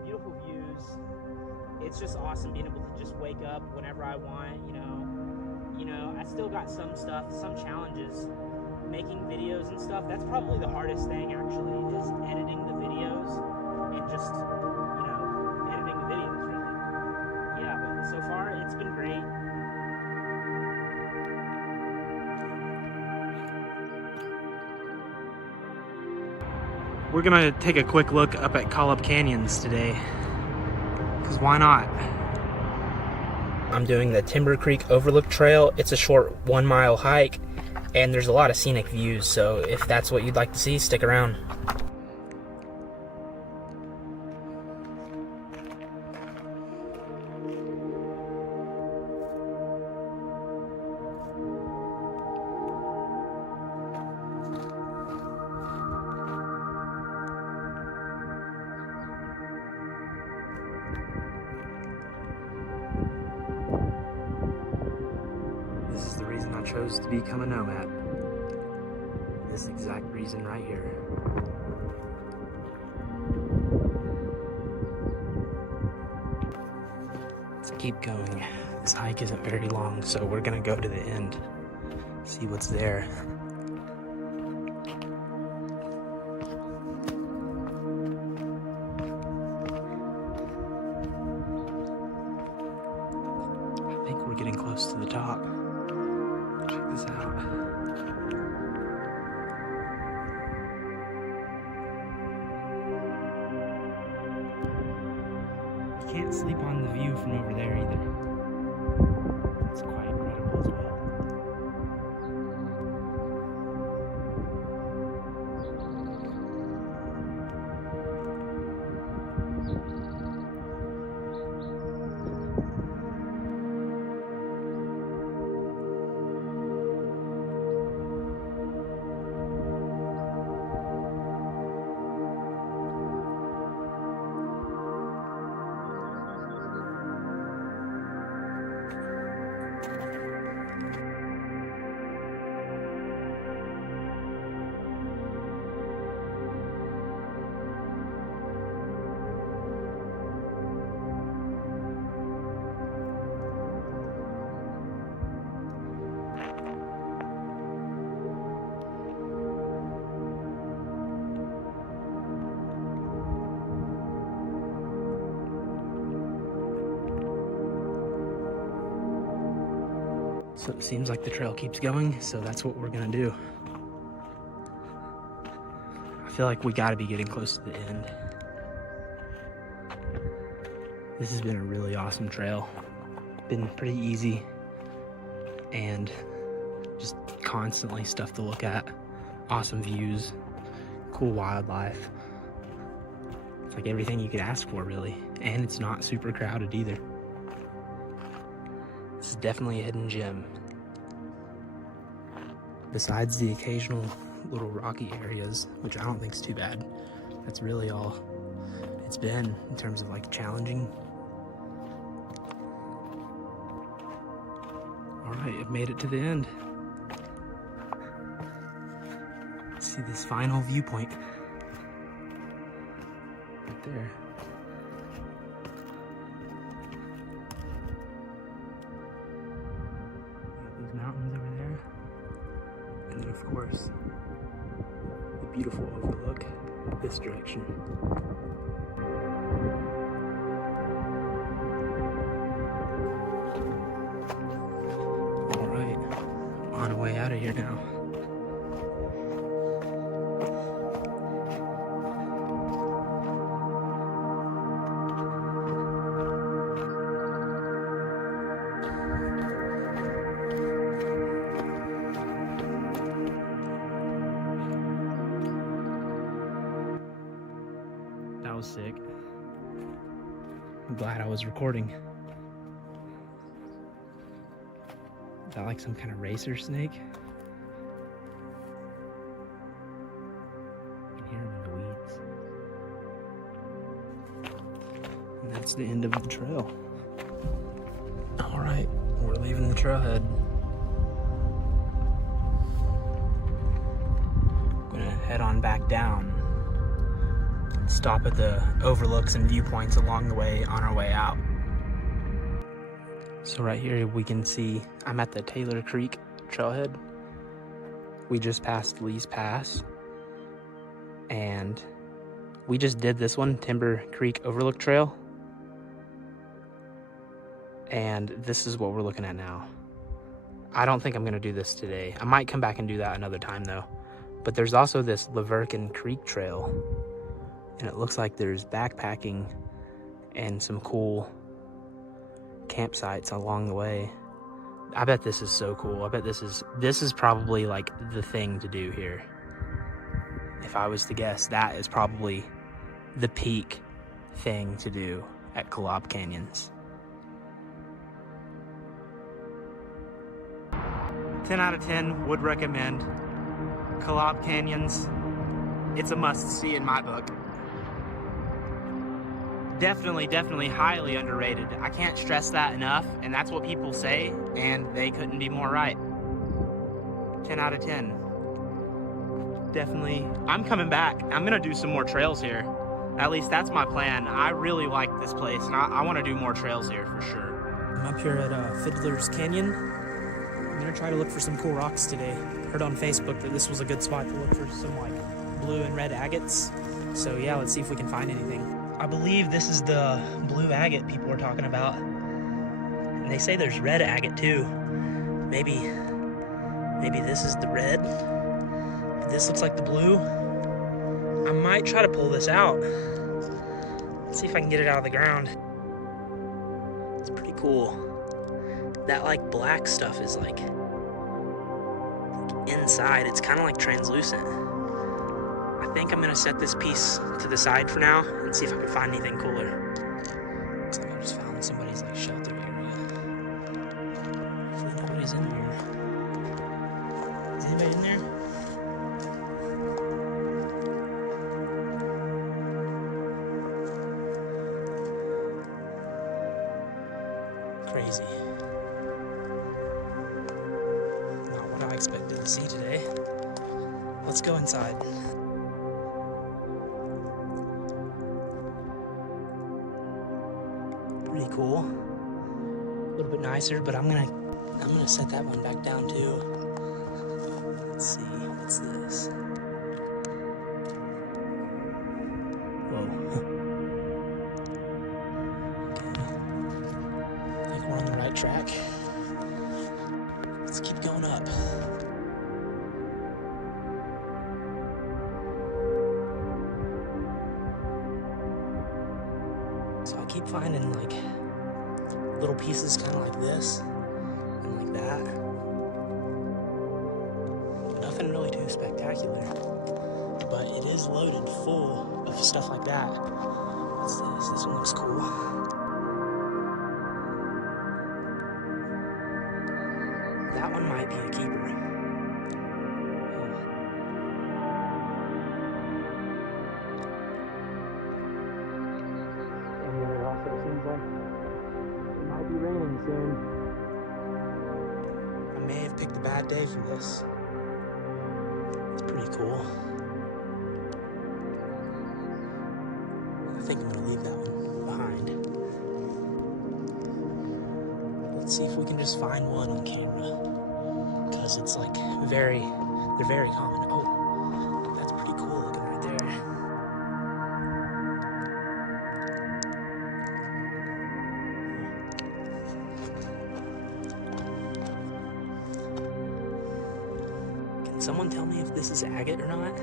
beautiful views. It's just awesome being able to just wake up whenever I want, you know, I still got some stuff, some challenges. Making videos and stuff, that's probably the hardest thing actually, is editing the videos. and just, editing the videos, really. Yeah, but so far, it's been great. We're gonna take a quick look up at Call Up Canyons today, because why not? I'm doing the Timber Creek Overlook Trail. It's a short 1 mile hike, and there's a lot of scenic views, so if that's what you'd like to see, stick around. This is the reason I chose to become a nomad. This exact reason right here. Let's keep going. This hike isn't very long, so we're gonna go to the end, see what's there. I think we're getting close to the top. Check this out. You can't sleep on the view from over there either. It's quite incredible as well. So it seems like the trail keeps going, so that's what we're gonna do. I feel like we gotta be getting close to the end. This has been a really awesome trail. Been pretty easy and just constantly stuff to look at. Awesome views, cool wildlife. It's like everything you could ask for, really. And it's not super crowded either. This is definitely a hidden gem. Besides the occasional little rocky areas, which I don't think is too bad, that's really all it's been in terms of like challenging. All right, I've made it to the end. Let's see this final viewpoint right there. Those mountains over there, and then of course the beautiful overlook this direction. All right, on our way out of here now. That was sick. I'm glad I was recording. Is that like some kind of racer snake? You can hear him in the weeds. And that's the end of the trail. All right, we're leaving the trailhead. Gonna head on back down. Stop at the overlooks and viewpoints along the way on our way out. So right here we can see I'm at the Taylor Creek trailhead. We just passed Lee's Pass and We just did this one, Timber Creek Overlook Trail. And this is what we're looking at now. I don't think I'm gonna do this today. I might come back and do that another time though. But there's also this Laverkin Creek Trail. And it looks like there's backpacking and some cool campsites along the way. I bet this is so cool. I bet this is probably like the thing to do here. If I was to guess, that is probably the peak thing to do at Kolob Canyons. 10 out of 10 would recommend. Kolob Canyons, it's a must-see in my book. Definitely highly underrated. I can't stress that enough, and that's what people say, and they couldn't be more right. 10 out of 10. Definitely, I'm coming back. I'm gonna do some more trails here. At least that's my plan. I really like this place, and I wanna do more trails here for sure. I'm up here at Fiddler's Canyon. I'm gonna try to look for some cool rocks today. Heard on Facebook that this was a good spot to look for some like blue and red agates. So yeah, let's see if we can find anything. I believe this is the blue agate people were talking about. And they say there's red agate too. Maybe this is the red. But this looks like the blue. I might try to pull this out. Let's see if I can get it out of the ground. It's pretty cool. That like black stuff is like inside. It's kind of like translucent. I think I'm gonna set this piece to the side for now and see if I can find anything cooler. Looks like I just found somebody's like shelter area. Hopefully nobody's in here. Is anybody in there? Crazy. Not what I expected to see today. Let's go inside. Pretty cool. A little bit nicer, but I'm gonna set that one back down too. Let's see, what's this? Whoa. Okay. I think we're on the right track. Let's keep going up. So I keep finding like little pieces kind of like this and like that. Nothing really too spectacular, but it is loaded full of stuff like that. What's this? This one looks cool. That one might be a keeper. Seems like it might be raining soon. I may have picked a bad day for this. It's pretty cool. I think I'm gonna leave that one behind. Let's see if we can just find one on camera. Because it's like they're very common. Oh, that's pretty cool looking right there. Someone tell me if this is agate or not.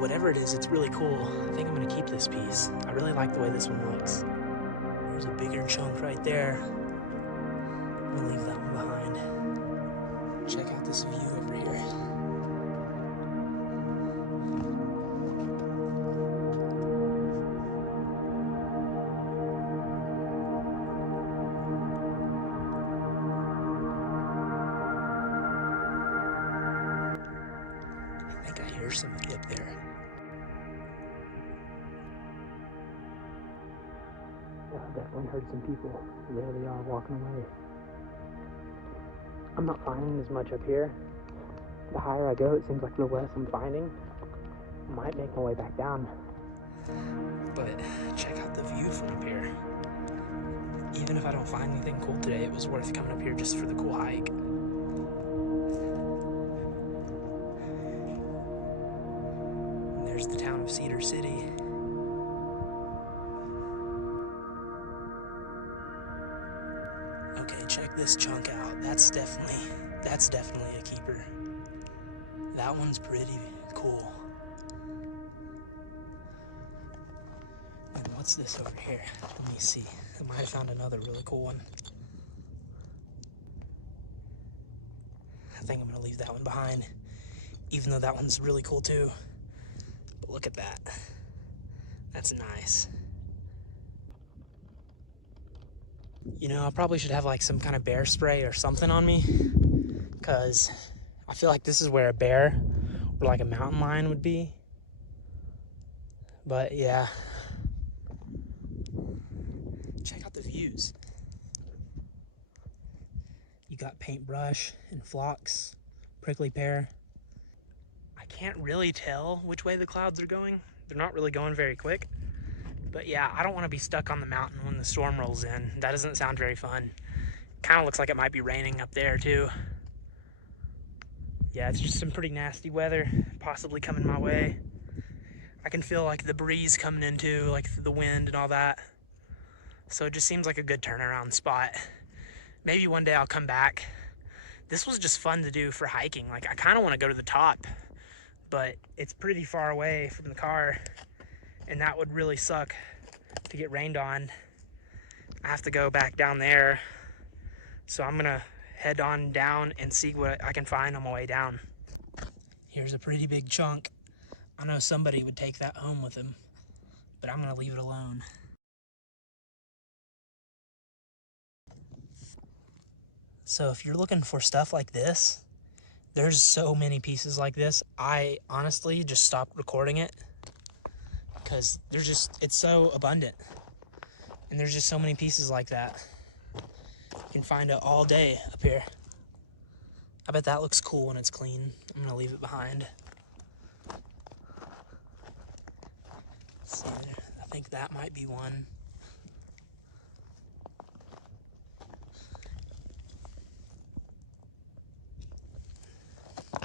Whatever it is, it's really cool. I think I'm gonna keep this piece. I really like the way this one looks. There's a bigger chunk right there. I'm gonna leave that one behind. Check out this view over here. I think I hear somebody up there. Yeah, I definitely heard some people. There they are walking away. I'm not finding as much up here. The higher I go, it seems like the less I'm finding. I might make my way back down. But check out the view from up here. Even if I don't find anything cool today, it was worth coming up here just for the cool hike. There's the town of Cedar City. Okay, check this chunk out. That's definitely a keeper. That one's pretty cool. And what's this over here? Let me see. I might have found another really cool one. I think I'm gonna leave that one behind, even though that one's really cool too. But look at that. That's nice. You know, I probably should have like some kind of bear spray or something on me, because I feel like this is where a bear or like a mountain lion would be. But yeah. Check out the views. You got paintbrush and phlox, prickly pear. I can't really tell which way the clouds are going. They're not really going very quick. But yeah, I don't want to be stuck on the mountain when the storm rolls in. That doesn't sound very fun. Kind of looks like it might be raining up there too. Yeah, it's just some pretty nasty weather possibly coming my way. I can feel like the breeze coming in too, like the wind and all that. So it just seems like a good turnaround spot. Maybe one day I'll come back. This was just fun to do for hiking. Like, I kind of want to go to the top, but it's pretty far away from the car, and that would really suck to get rained on. I have to go back down there, so I'm gonna head on down and see what I can find on my way down. Here's a pretty big chunk. I know somebody would take that home with them, but I'm gonna leave it alone. So if you're looking for stuff like this, there's so many pieces like this. I honestly just stopped recording it because it's so abundant. And there's just so many pieces like that. You can find it all day up here. I bet that looks cool when it's clean. I'm gonna leave it behind. Let's see, I think that might be one.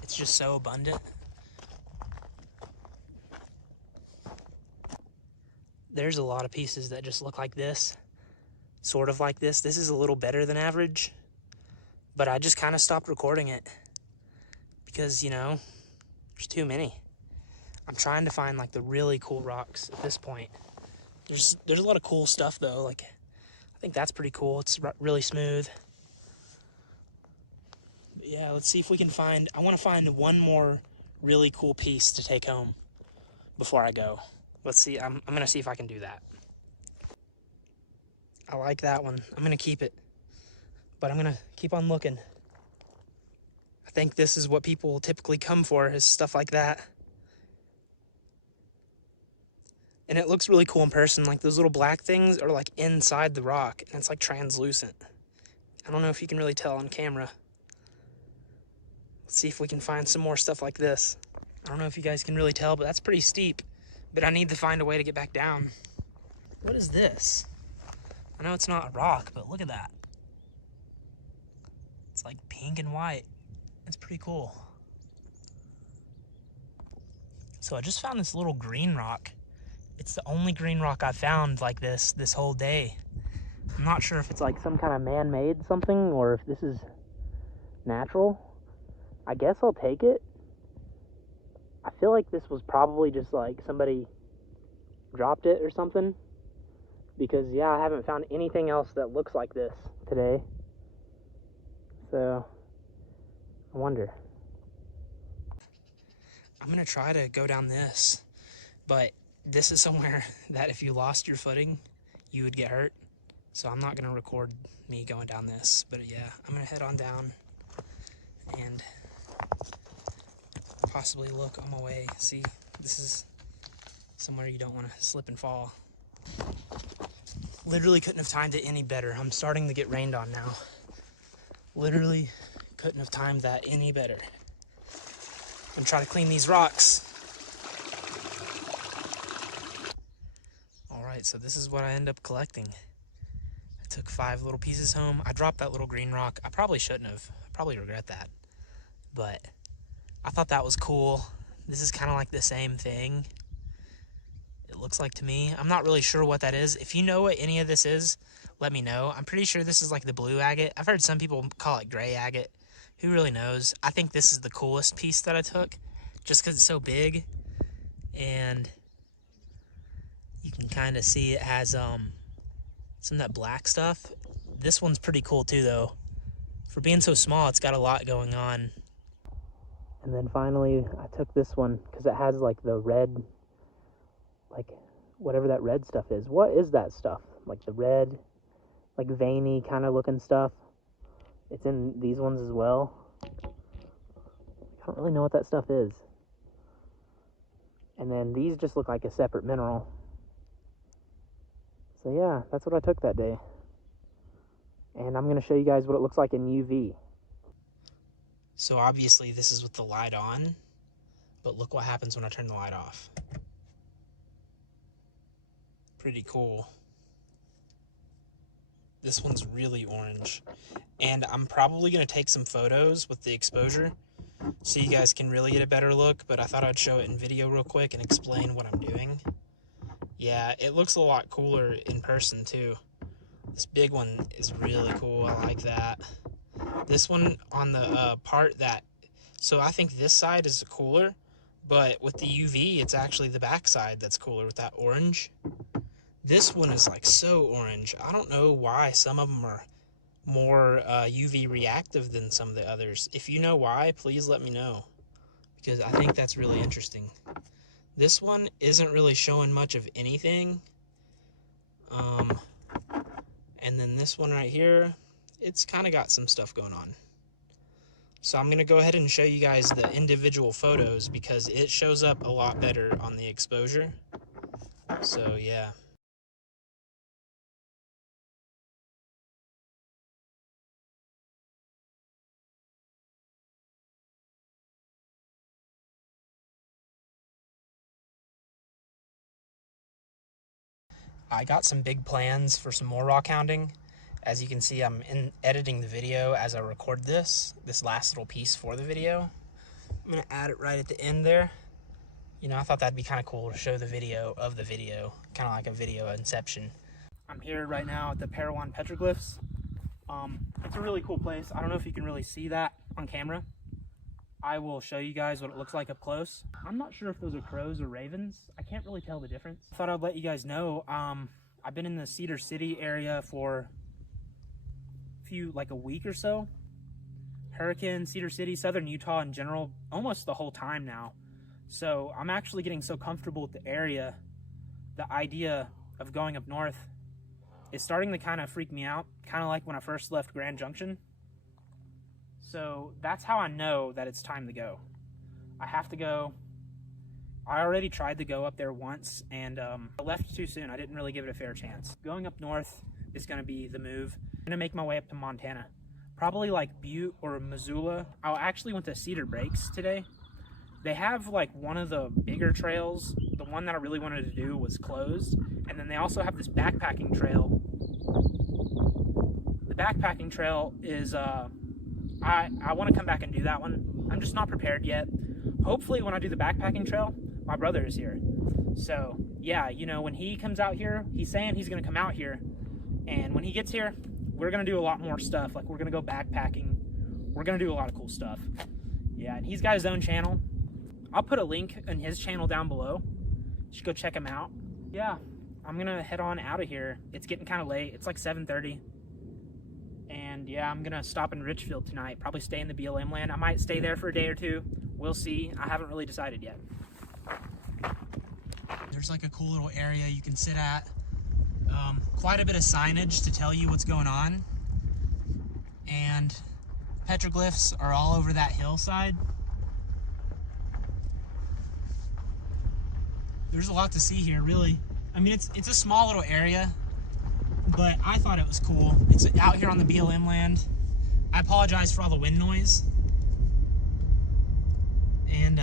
It's just so abundant. There's a lot of pieces that just look like this, sort of like this. This is a little better than average, but I just kind of stopped recording it because, you know, there's too many. I'm trying to find like the really cool rocks at this point. There's a lot of cool stuff though. Like, I think that's pretty cool. It's really smooth. But yeah, let's see if we can find, I want to find one more really cool piece to take home before I go. Let's see, I'm gonna see if I can do that. I like that one. I'm gonna keep it, but I'm gonna keep on looking. I think this is what people typically come for, is stuff like that. And it looks really cool in person. Like, those little black things are like inside the rock, and it's like translucent. I don't know if you can really tell on camera. Let's see if we can find some more stuff like this. I don't know if you guys can really tell, but that's pretty steep. But I need to find a way to get back down. What is this? I know it's not a rock, but look at that. It's like pink and white. It's pretty cool. So I just found this little green rock. It's the only green rock I've found like this whole day. I'm not sure if it's like some kind of man-made something or if this is natural. I guess I'll take it. I feel like this was probably just like somebody dropped it or something, because yeah, I haven't found anything else that looks like this today. So I wonder. I'm gonna try to go down this, but this is somewhere that if you lost your footing, you would get hurt. So I'm not gonna record me going down this, but yeah, I'm gonna head on down and possibly look on my way. See, this is somewhere you don't want to slip and fall. Literally couldn't have timed it any better. I'm starting to get rained on now. Literally couldn't have timed that any better. I'm gonna try to clean these rocks. All right, so this is what I end up collecting. I took 5 little pieces home. I dropped that little green rock. I probably shouldn't have. I probably regret that. But I thought that was cool. This is kind of like the same thing. it looks like to me. I'm not really sure what that is. If you know what any of this is, let me know. I'm pretty sure this is like the blue agate. I've heard some people call it gray agate. Who really knows? I think this is the coolest piece that I took, just because it's so big. And you can kind of see it has some of that black stuff. This one's pretty cool too, though. For being so small, it's got a lot going on. And then finally, I took this one because it has like the red, like whatever that red stuff is. What is that stuff? Like the red, like veiny kind of looking stuff. It's in these ones as well. I don't really know what that stuff is. And then these just look like a separate mineral. So yeah, that's what I took that day. And I'm going to show you guys what it looks like in UV. So obviously this is with the light on, but look what happens when I turn the light off. Pretty cool. This one's really orange. And I'm probably going to take some photos with the exposure so you guys can really get a better look, but I thought I'd show it in video real quick and explain what I'm doing. Yeah, it looks a lot cooler in person too. This big one is really cool. I like that. This one on the part that, so I think this side is cooler, but with the UV, it's actually the back side that's cooler with that orange. This one is like so orange. I don't know why some of them are more UV reactive than some of the others. If you know why, please let me know, because I think that's really interesting. This one isn't really showing much of anything. And then this one right here, it's kind of got some stuff going on. So I'm going to go ahead and show you guys the individual photos because it shows up a lot better on the exposure. So yeah. I got some big plans for some more rock hounding. As you can see, I'm editing the video as I record this last little piece for the video. I'm gonna add it right at the end there. You know, I thought that'd be kind of cool to show the video of the video, kind of like a video inception. I'm here right now at the Parowan petroglyphs. It's a really cool place. I don't know if you can really see that on camera. I will show you guys what it looks like up close. I'm not sure if those are crows or ravens. I can't really tell the difference. I thought I'd let you guys know. I've been in the Cedar City area for like a week or so. Hurricane, Cedar City, Southern Utah in general, almost the whole time now. So I'm actually getting so comfortable with the area, the idea of going up north is starting to kind of freak me out, kind of like when I first left Grand Junction. So that's how I know that it's time to go. I have to go. I already tried to go up there once, and I left too soon. I didn't really give it a fair chance. Going up north is going to be the move. I'm going to make my way up to Montana. Probably like Butte or Missoula. I actually went to Cedar Breaks today. They have like one of the bigger trails. The one that I really wanted to do was closed. And then they also have this backpacking trail. The backpacking trail is, I want to come back and do that one. I'm just not prepared yet. Hopefully when I do the backpacking trail, my brother is here. So yeah, you know, when he comes out here, he's saying he's going to come out here. And when he gets here, we're going to do a lot more stuff. Like we're going to go backpacking. We're going to do a lot of cool stuff. Yeah, and he's got his own channel. I'll put a link in his channel down below. You should go check him out. Yeah, I'm going to head on out of here. It's getting kind of late. It's like 7:30. And yeah, I'm going to stop in Richfield tonight. Probably stay in the BLM land. I might stay there for a day or two. We'll see. I haven't really decided yet. There's like a cool little area you can sit at. Quite a bit of signage to tell you what's going on. And petroglyphs are all over that hillside. There's a lot to see here, really. I mean, it's a small little area, but I thought it was cool. It's out here on the BLM land. I apologize for all the wind noise. And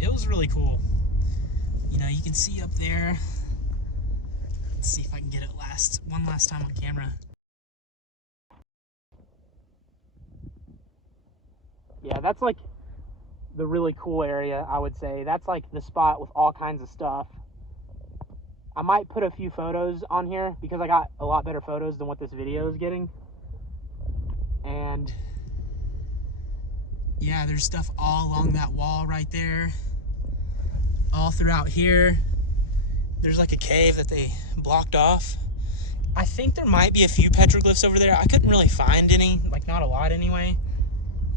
it was really cool. You know, you can see up there. Let's see if I can get it one last time on camera. Yeah, that's like the really cool area, I would say. That's like the spot with all kinds of stuff. I might put a few photos on here because I got a lot better photos than what this video is getting. And yeah, there's stuff all along that wall right there. All throughout here. There's like a cave that they blocked off. I think there might be a few petroglyphs over there. I couldn't really find any, like not a lot anyway.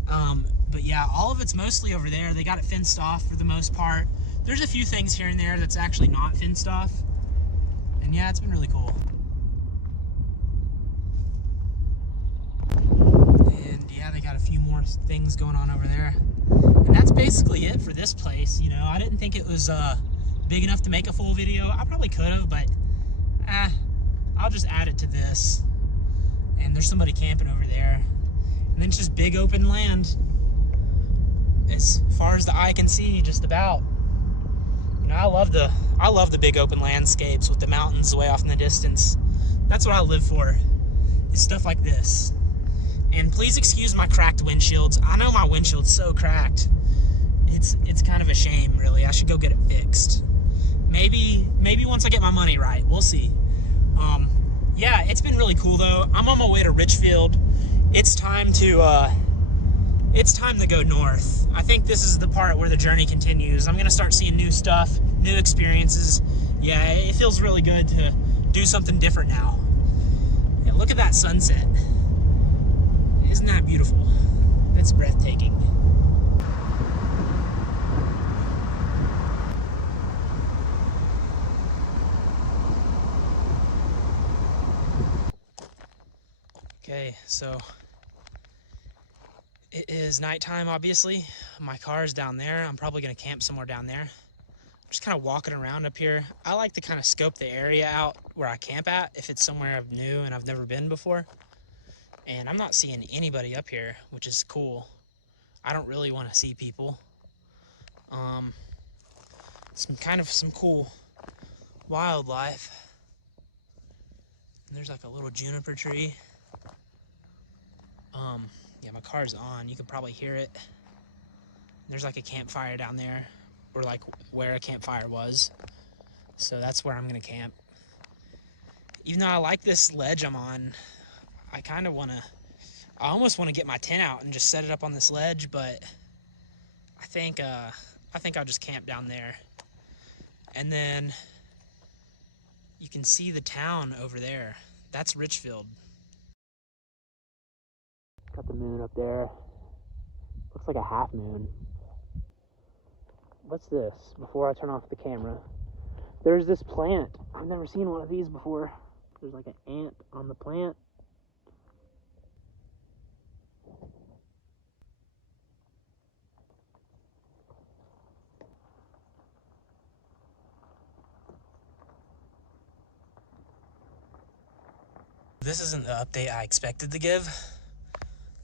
But yeah, all of it's mostly over there. They got it fenced off for the most part. There's a few things here and there that's actually not fenced off. And yeah, it's been really cool. And yeah, they got a few more things going on over there. And that's basically it for this place. You know, I didn't think it was big enough to make a full video. I probably could have, but I'll just add it to this. And there's somebody camping over there. And then it's just big open land. As far as the eye can see, just about. You know, I love the big open landscapes with the mountains way off in the distance. That's what I live for, is stuff like this. And please excuse my cracked windshields. I know my windshield's so cracked. It's kind of a shame, really. I should go get it fixed. Maybe once I get my money right. We'll see. Yeah, it's been really cool though. I'm on my way to Richfield. It's time to go north. I think this is the part where the journey continues. I'm gonna start seeing new stuff, new experiences. Yeah, it feels really good to do something different now. Yeah, look at that sunset. Isn't that beautiful? That's breathtaking. Okay, so it is nighttime, obviously. My car is down there. I'm probably gonna camp somewhere down there. I'm just kind of walking around up here. I like to kind of scope the area out where I camp at, if it's somewhere I've new and I've never been before. And I'm not seeing anybody up here, which is cool. I don't really want to see people. Some cool wildlife. And there's like a little juniper tree. Yeah, my car's on. You can probably hear it. There's like a campfire down there, or like where a campfire was. So that's where I'm gonna camp. Even though I like this ledge I'm on, I almost want to get my tent out and just set it up on this ledge, but I think I'll just camp down there. And then you can see the town over there. That's Richfield. Got the moon up there. Looks like a half moon. What's this? Before I turn off the camera, there's this plant. I've never seen one of these before. There's like an ant on the plant. This isn't the update I expected to give.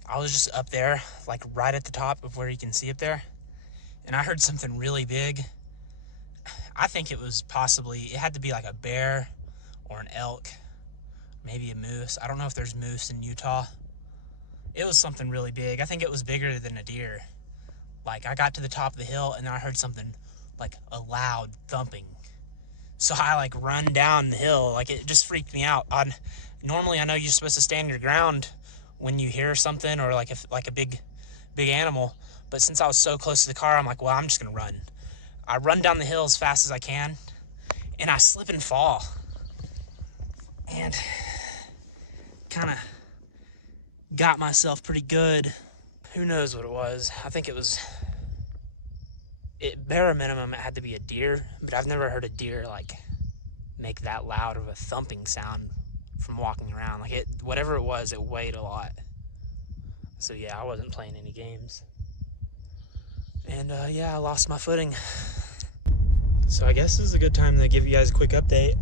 I was just up there, like right at the top of where you can see up there, and I heard something really big. I think it had to be like a bear or an elk, maybe a moose. I don't know if there's moose in Utah. It was something really big. I think it was bigger than a deer. Like, I got to the top of the hill and then I heard something like a loud thumping. So I like run down the hill. Like, it just freaked me out. Normally I know you're supposed to stand your ground when you hear something, or like a big animal. But since I was so close to the car, I'm like, well, I'm just gonna run. I run down the hill as fast as I can, and I slip and fall. And kind of got myself pretty good. Who knows what it was? I think bare minimum, it had to be a deer, but I've never heard a deer like make that loud of a thumping sound from walking around. Like, whatever it was, it weighed a lot. So yeah, I wasn't playing any games. And yeah, I lost my footing. So I guess this is a good time to give you guys a quick update.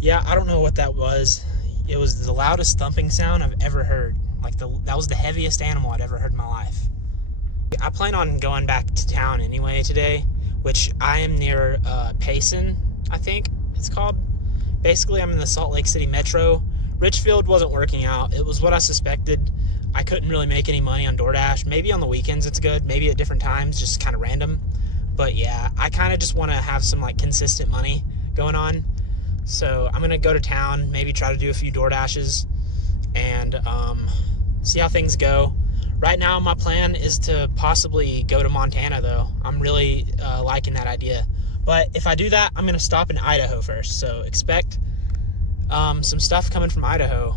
Yeah, I don't know what that was. It was the loudest thumping sound I've ever heard. Like, that was the heaviest animal I'd ever heard in my life. I plan on going back to town anyway today, which I am near Payson, I think it's called. Basically, I'm in the Salt Lake City Metro. Richfield wasn't working out. It was what I suspected. I couldn't really make any money on DoorDash. Maybe on the weekends it's good. Maybe at different times, just kind of random. But yeah, I kind of just want to have some like consistent money going on. So I'm gonna go to town, maybe try to do a few DoorDashes, and see how things go. Right now, my plan is to possibly go to Montana, though. I'm really liking that idea. But if I do that, I'm gonna stop in Idaho first. So expect some stuff coming from Idaho,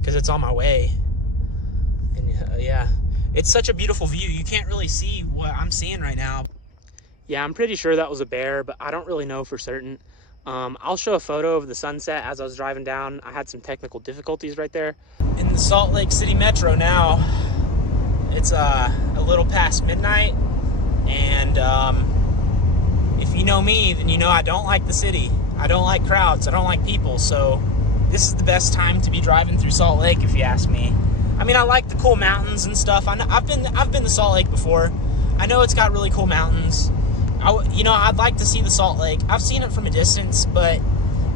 because it's on my way. And yeah, it's such a beautiful view. You can't really see what I'm seeing right now. Yeah, I'm pretty sure that was a bear, but I don't really know for certain. I'll show a photo of the sunset as I was driving down. I had some technical difficulties right there. In the Salt Lake City Metro now, it's a little past midnight, and if you know me, then you know I don't like the city. I don't like crowds. I don't like people. So this is the best time to be driving through Salt Lake, if you ask me. I mean, I like the cool mountains and stuff. I've been to Salt Lake before. I know it's got really cool mountains. I'd like to see the Salt Lake. I've seen it from a distance, but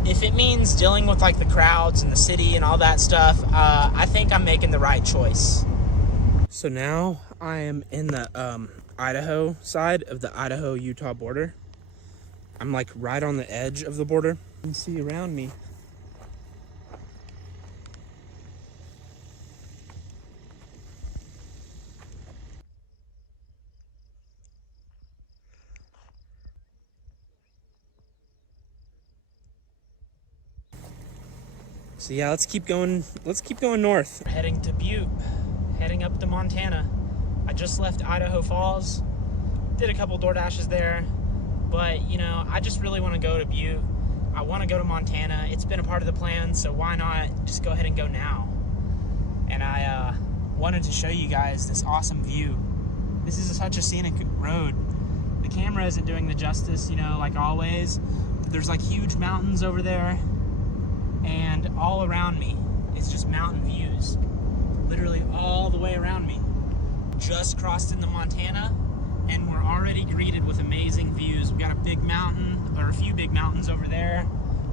if it means dealing with like the crowds and the city and all that stuff, I think I'm making the right choice. So now I am in the Idaho side of the Idaho-Utah border. I'm like right on the edge of the border. You can see around me. So yeah, let's keep going north. We're heading to Butte, heading up to Montana. I just left Idaho Falls, did a couple DoorDashes there, but I just really want to go to Butte. I want to go to Montana. It's been a part of the plan, so why not just go ahead and go now? And I wanted to show you guys this awesome view. This is such a scenic road. The camera isn't doing the justice, like always. There's like huge mountains over there, and all around me is just mountain views, literally all the way around me. Just crossed into Montana, and we're already greeted with amazing views. We got a big mountain, or a few big mountains over there,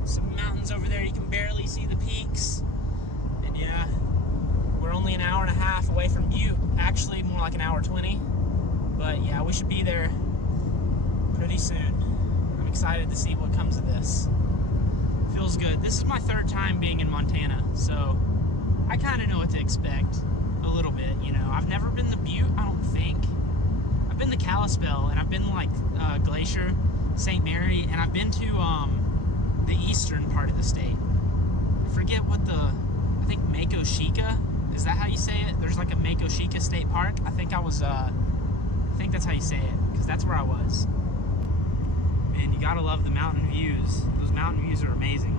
some mountains over there, you can barely see the peaks. And yeah, we're only an hour and a half away from Butte, actually more like an hour 20, but yeah, we should be there pretty soon. I'm excited to see what comes of this. Feels good. This is my third time being in Montana, so I kind of know what to expect a little bit. I've never been to Butte, I don't think. I've been to Kalispell, and I've been like Glacier, St. Mary, and I've been to the eastern part of the state. I forget what I think Mako Shika, is that how you say it? There's like a Mako Shika State Park. I think that's how you say it, because that's where I was. Man, you gotta love the mountain views. Those mountain views are amazing.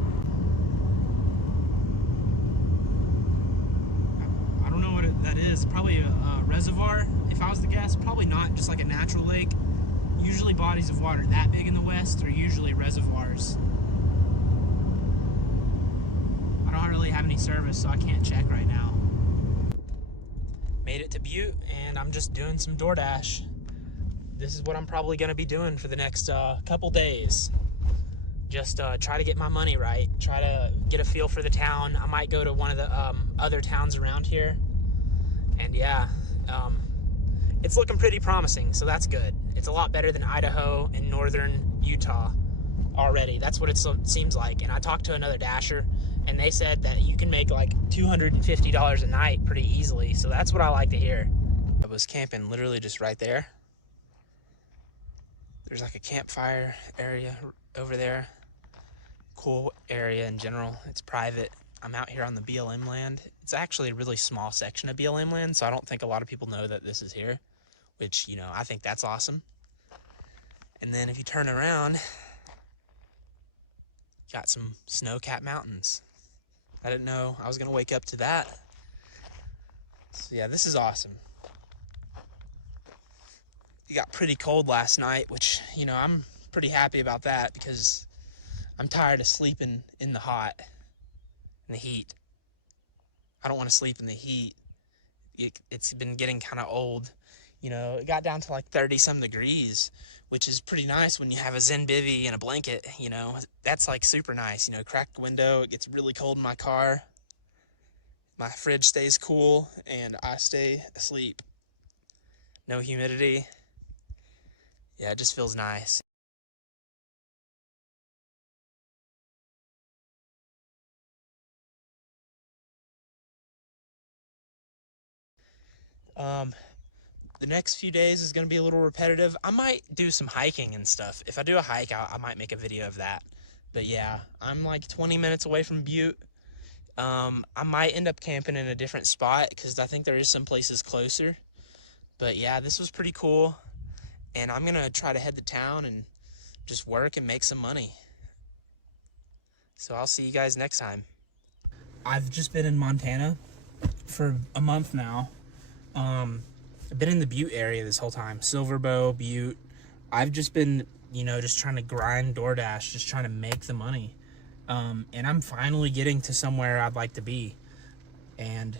I don't know what that is. Probably a reservoir, if I was to guess. Probably not just like a natural lake. Usually bodies of water that big in the West are usually reservoirs. I don't really have any service, so I can't check right now. Made it to Butte, and I'm just doing some DoorDash. This is what I'm probably going to be doing for the next couple days. Just try to get my money right. Try to get a feel for the town. I might go to one of the other towns around here. And yeah, it's looking pretty promising, so that's good. It's a lot better than Idaho and northern Utah already. That's what it seems like. And I talked to another dasher, and they said that you can make like $250 a night pretty easily. So that's what I like to hear. I was camping literally just right there. There's like a campfire area over there. Cool area in general. It's private. I'm out here on the BLM land. It's actually a really small section of BLM land, so I don't think a lot of people know that this is here, which, I think that's awesome. And then if you turn around, got some snow-capped mountains. I didn't know I was gonna wake up to that. So yeah, this is awesome. It got pretty cold last night, which, I'm pretty happy about that, because I'm tired of sleeping in the heat. I don't want to sleep in the heat. It's been getting kind of old. It got down to like 30-some degrees, which is pretty nice when you have a Zen bivvy and a blanket. That's like super nice. Crack the window, it gets really cold in my car. My fridge stays cool, and I stay asleep. No humidity. Yeah, it just feels nice. The next few days is going to be a little repetitive. I might do some hiking and stuff. If I do a hike, I might make a video of that. But yeah, I'm like 20 minutes away from Butte. I might end up camping in a different spot because I think there is some places closer. But yeah, this was pretty cool. And I'm going to try to head to town and just work and make some money. So I'll see you guys next time. I've just been in Montana for a month now. I've been in the Butte area this whole time. Silverbow, Butte. I've just been, just trying to grind DoorDash, just trying to make the money. And I'm finally getting to somewhere I'd like to be. And,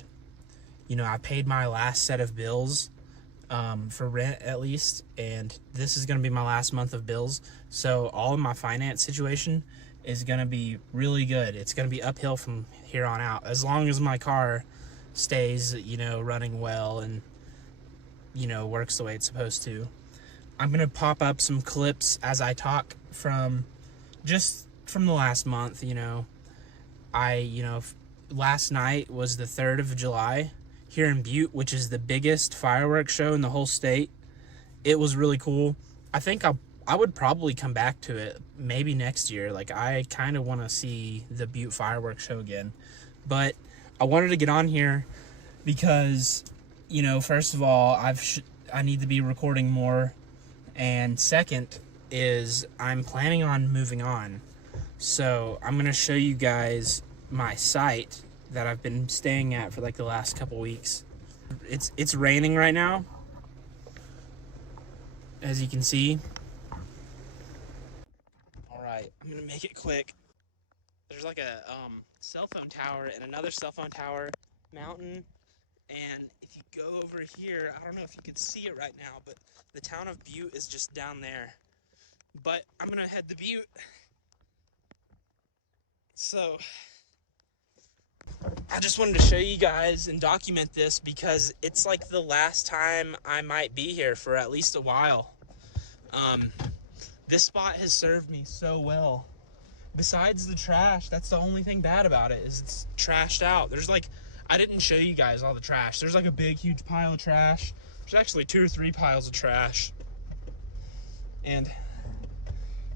I paid my last set of bills, for rent at least. And this is going to be my last month of bills. So all of my finance situation is going to be really good. It's going to be uphill from here on out. As long as my car stays, running well and, works the way it's supposed to. I'm going to pop up some clips as I talk from the last month. Last night was the 3rd of July here in Butte, which is the biggest fireworks show in the whole state. It was really cool. I think I would probably come back to it maybe next year. Like, I kind of want to see the Butte fireworks show again. But I wanted to get on here because, first of all, I need to be recording more. And second is I'm planning on moving on. So I'm going to show you guys my site that I've been staying at for like the last couple weeks. It's raining right now, as you can see. Alright, I'm going to make it quick. There's like a cell phone tower and another cell phone tower, mountain. And if you go over here, I don't know if you can see it right now, but the town of Butte is just down there. But I'm going to head to Butte. So I just wanted to show you guys and document this because it's like the last time I might be here for at least a while. This spot has served me so well. Besides the trash, that's the only thing bad about it, is it's trashed out. There's like, I didn't show you guys all the trash. There's like a big, huge pile of trash. There's actually 2 or 3 piles of trash. And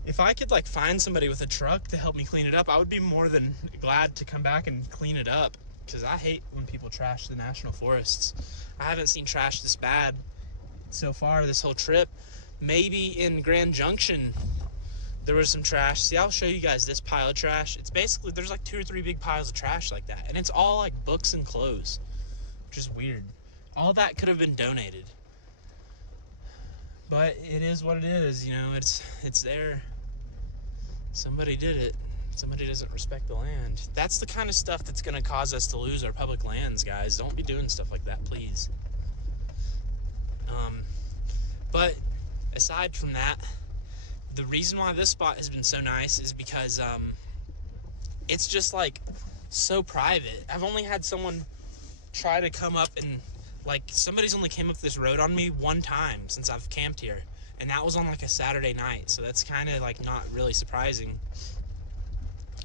if I could like find somebody with a truck to help me clean it up, I would be more than glad to come back and clean it up, because I hate when people trash the national forests. I haven't seen trash this bad so far this whole trip. Maybe in Grand Junction there was some trash. See, I'll show you guys this pile of trash. It's basically, there's like 2 or 3 big piles of trash like that, and it's all like books and clothes, which is weird. All that could have been donated, but it is what it is. It's there. Somebody did it. Somebody doesn't respect the land. That's the kind of stuff that's going to cause us to lose our public lands, guys. Don't be doing stuff like that, please. But aside from that, the reason why this spot has been so nice is because it's just like so private. I've only had someone try to come up and like, somebody's only came up this road on me 1 time since I've camped here, and that was on like a Saturday night, so that's kind of like not really surprising.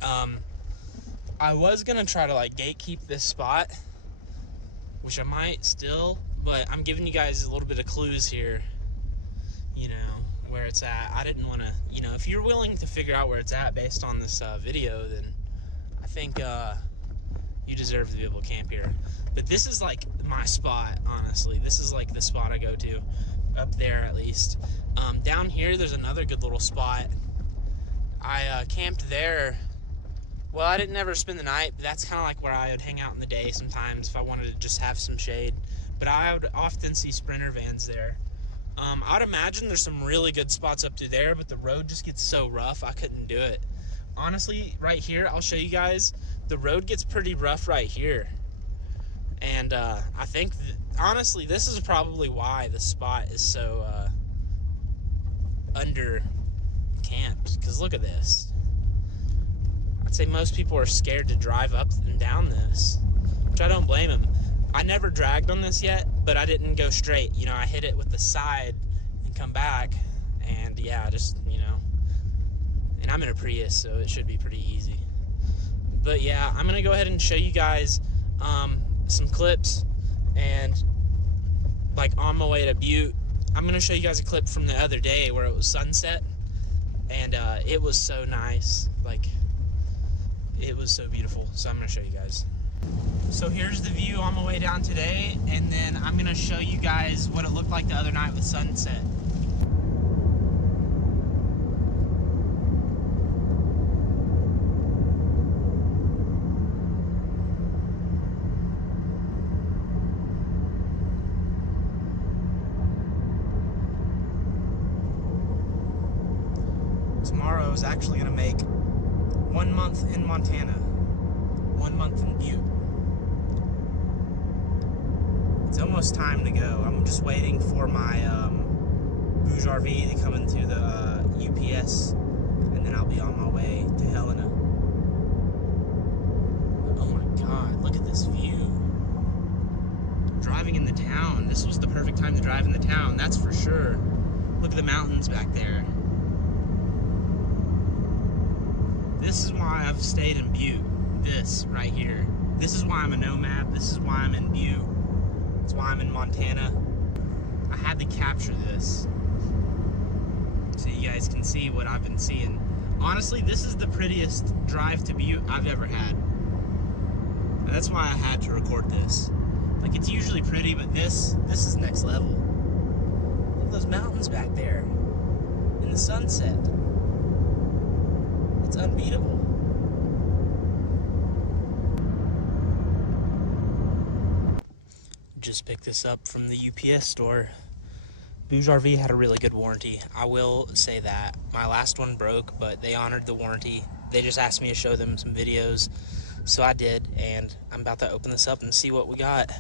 I was gonna try to like gatekeep this spot, which I might still, but I'm giving you guys a little bit of clues here, where it's at. I didn't want to, if you're willing to figure out where it's at based on this video, then I think you deserve to be able to camp here. But this is like my spot, honestly. This is like the spot I go to, up there at least. Down here, there's another good little spot. I camped there. Well, I didn't ever spend the night, but that's kind of like where I would hang out in the day sometimes if I wanted to just have some shade. But I would often see Sprinter vans there. I would imagine there's some really good spots up to there, but the road just gets so rough, I couldn't do it. Honestly, right here, I'll show you guys, the road gets pretty rough right here. And I think, honestly, this is probably why the spot is so under camped. Because look at this. I'd say most people are scared to drive up and down this, which I don't blame them. I never dragged on this yet, but I didn't go straight. I hit it with the side and come back, and yeah, just, and I'm in a Prius, so it should be pretty easy. But yeah, I'm gonna go ahead and show you guys some clips, and like on my way to Butte. I'm gonna show you guys a clip from the other day where it was sunset, and it was so nice. Like, it was so beautiful. So I'm gonna show you guys. So here's the view on my way down today, and then I'm gonna show you guys what it looked like the other night with sunset. Tomorrow is actually gonna make 1 month in Montana, 1 month in Butte. It's almost time to go. I'm just waiting for my Bouge RV to come into the UPS, and then I'll be on my way to Helena. Oh my God, look at this view. Driving in the town. This was the perfect time to drive in the town, that's for sure. Look at the mountains back there. This is why I've stayed in Butte. This right here. This is why I'm a nomad. This is why I'm in Butte. It's why I'm in Montana. I had to capture this so you guys can see what I've been seeing. Honestly, this is the prettiest drive to Butte I've ever had. And that's why I had to record this. Like, it's usually pretty, but this is next level. Look at those mountains back there in the sunset. It's unbeatable. Just picked this up from the UPS store. Bouge RV had a really good warranty. I will say that. My last one broke, but they honored the warranty. They just asked me to show them some videos, so I did, and I'm about to open this up and see what we got.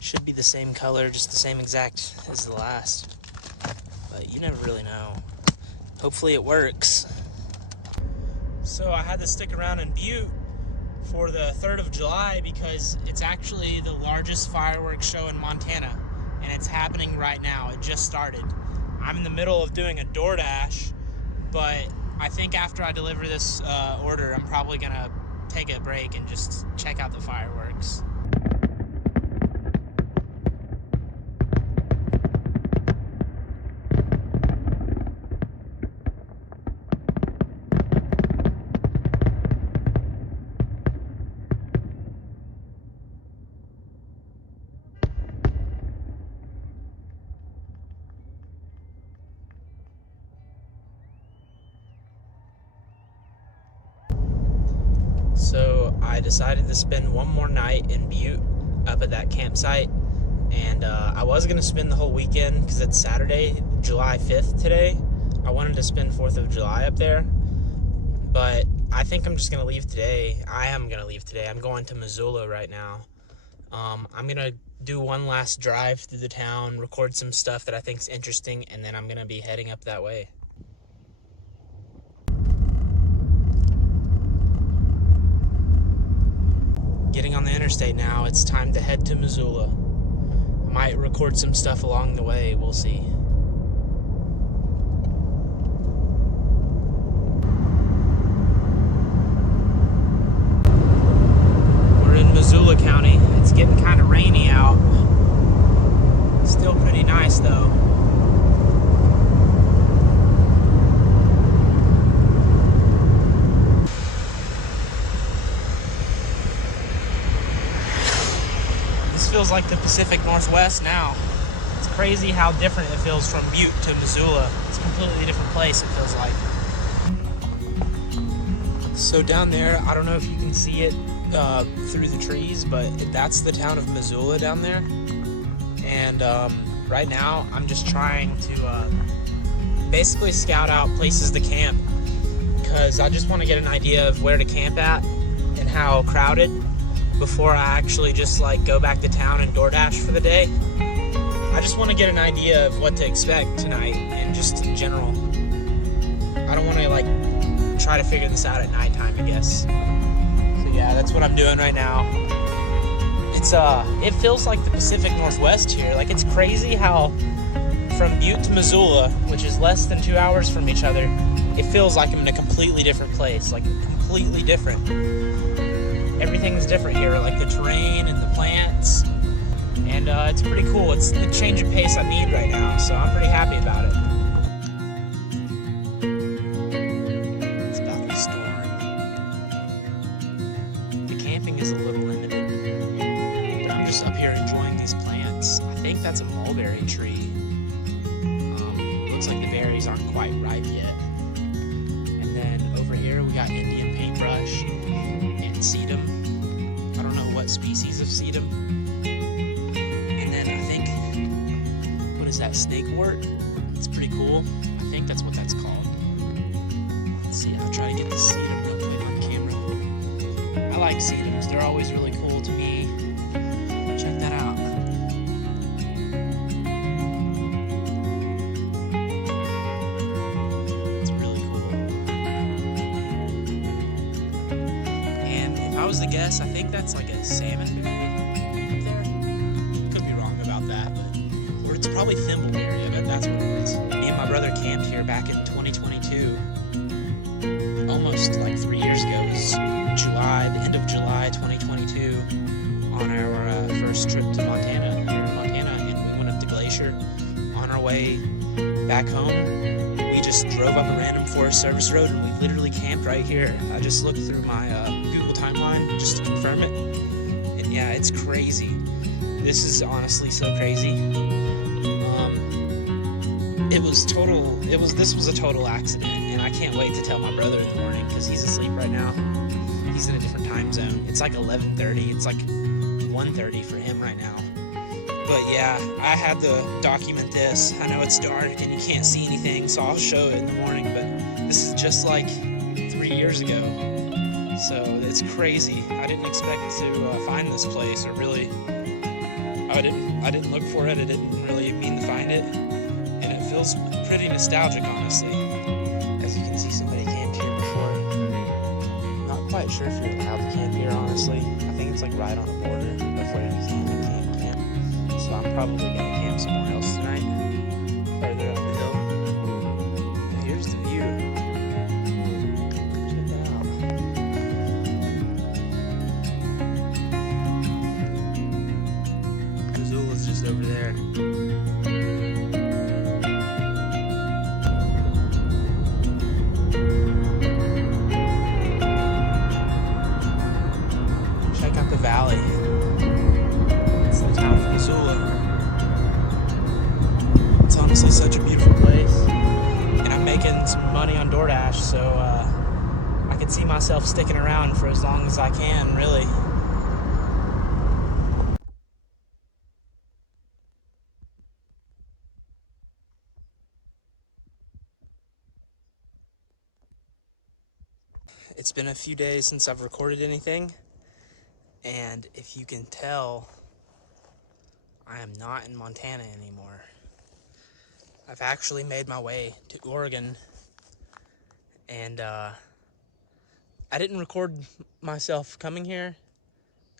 Should be the same color, just the same exact as the last, but you never really know. Hopefully it works. So I had to stick around in Butte for the 3rd of July because it's actually the largest fireworks show in Montana, and it's happening right now. It just started. I'm in the middle of doing a DoorDash, but I think after I deliver this order, I'm probably gonna take a break and just check out the fireworks. So I decided to spend one more night in Butte up at that campsite, and I was going to spend the whole weekend because it's Saturday, July 5th today. I wanted to spend 4th of July up there, but I think I'm just going to leave today. I am going to leave today. I'm going to Missoula right now. I'm going to do one last drive through the town, record some stuff that I think is interesting, and then I'm going to be heading up that way. Getting on the interstate now, it's time to head to Missoula. I might record some stuff along the way, we'll see. We're in Missoula County. It's getting kind of rainy out. Still pretty nice though. Feels like the Pacific Northwest now. It's crazy how different it feels from Butte to Missoula. It's a completely different place, it feels like. So down there, I don't know if you can see it through the trees, but that's the town of Missoula down there. And right now, I'm just trying to basically scout out places to camp, because I just want to get an idea of where to camp at and how crowded, before I actually just like go back to town and DoorDash for the day. I just want to get an idea of what to expect tonight and just in general. I don't want to like try to figure this out at nighttime, I guess. So yeah, that's what I'm doing right now. It's it feels like the Pacific Northwest here. Like, it's crazy how from Butte to Missoula, which is less than 2 hours from each other, it feels like I'm in a completely different place, like completely different. Everything's different here, like the terrain and the plants. And it's pretty cool. It's the change of pace I need right now, so I'm pretty happy about it. It's about to storm. The camping is a little limited, but I'm just up here enjoying these plants. I think that's a mulberry tree. Looks like the berries aren't quite ripe yet. And then over here we got Indian paintbrush and sedum. I don't know what species of sedum. And then I think, what is that, snakewort? It's pretty cool. I think that's what that's called. Let's see, I'll try to get the sedum real quick on camera. I like sedums, they're always really cool to me. Check that out. It's really cool. And if I was to guess, I think that's like a salmon berry up there. Could be wrong about that, but or it's probably thimbleberry. I bet that's what it is. Me and my brother camped here back in 2022, almost like 3 years ago. It was July, the end of July 2022, on our first trip to Montana, here in Montana, and we went up the glacier. On our way back home, we just drove up a random Forest Service road, and we literally camped right here. I just looked through my Google timeline just to confirm it, and yeah, it's crazy. This is honestly so crazy. This was a total accident, and I can't wait to tell my brother in the morning because he's asleep right now. He's in a different time zone. It's like 11:30. It's like 1:30 for him right now. But yeah, I had to document this. I know it's dark and you can't see anything, so I'll show it in the morning, but this is just like 3 years ago. So it's crazy. I didn't expect to find this place, or really, I didn't look for it. I didn't really mean to find it. And it feels pretty nostalgic, honestly. As you can see, somebody camped here before. Not quite sure if you're allowed to camp here, honestly. I think it's like right on the border of where you can and can't camp. So I'm probably gonna camp somewhere else tonight, further up the hill. But here's the view. Check that out. Missoula's just over there. Check out the valley. It's the town of Missoula. It's honestly such a beautiful place. And I'm making some money on DoorDash, so I could see myself sticking around for as long as I can, really. It's been a few days since I've recorded anything, and if you can tell, I am not in Montana anymore. I've actually made my way to Oregon, and I didn't record myself coming here.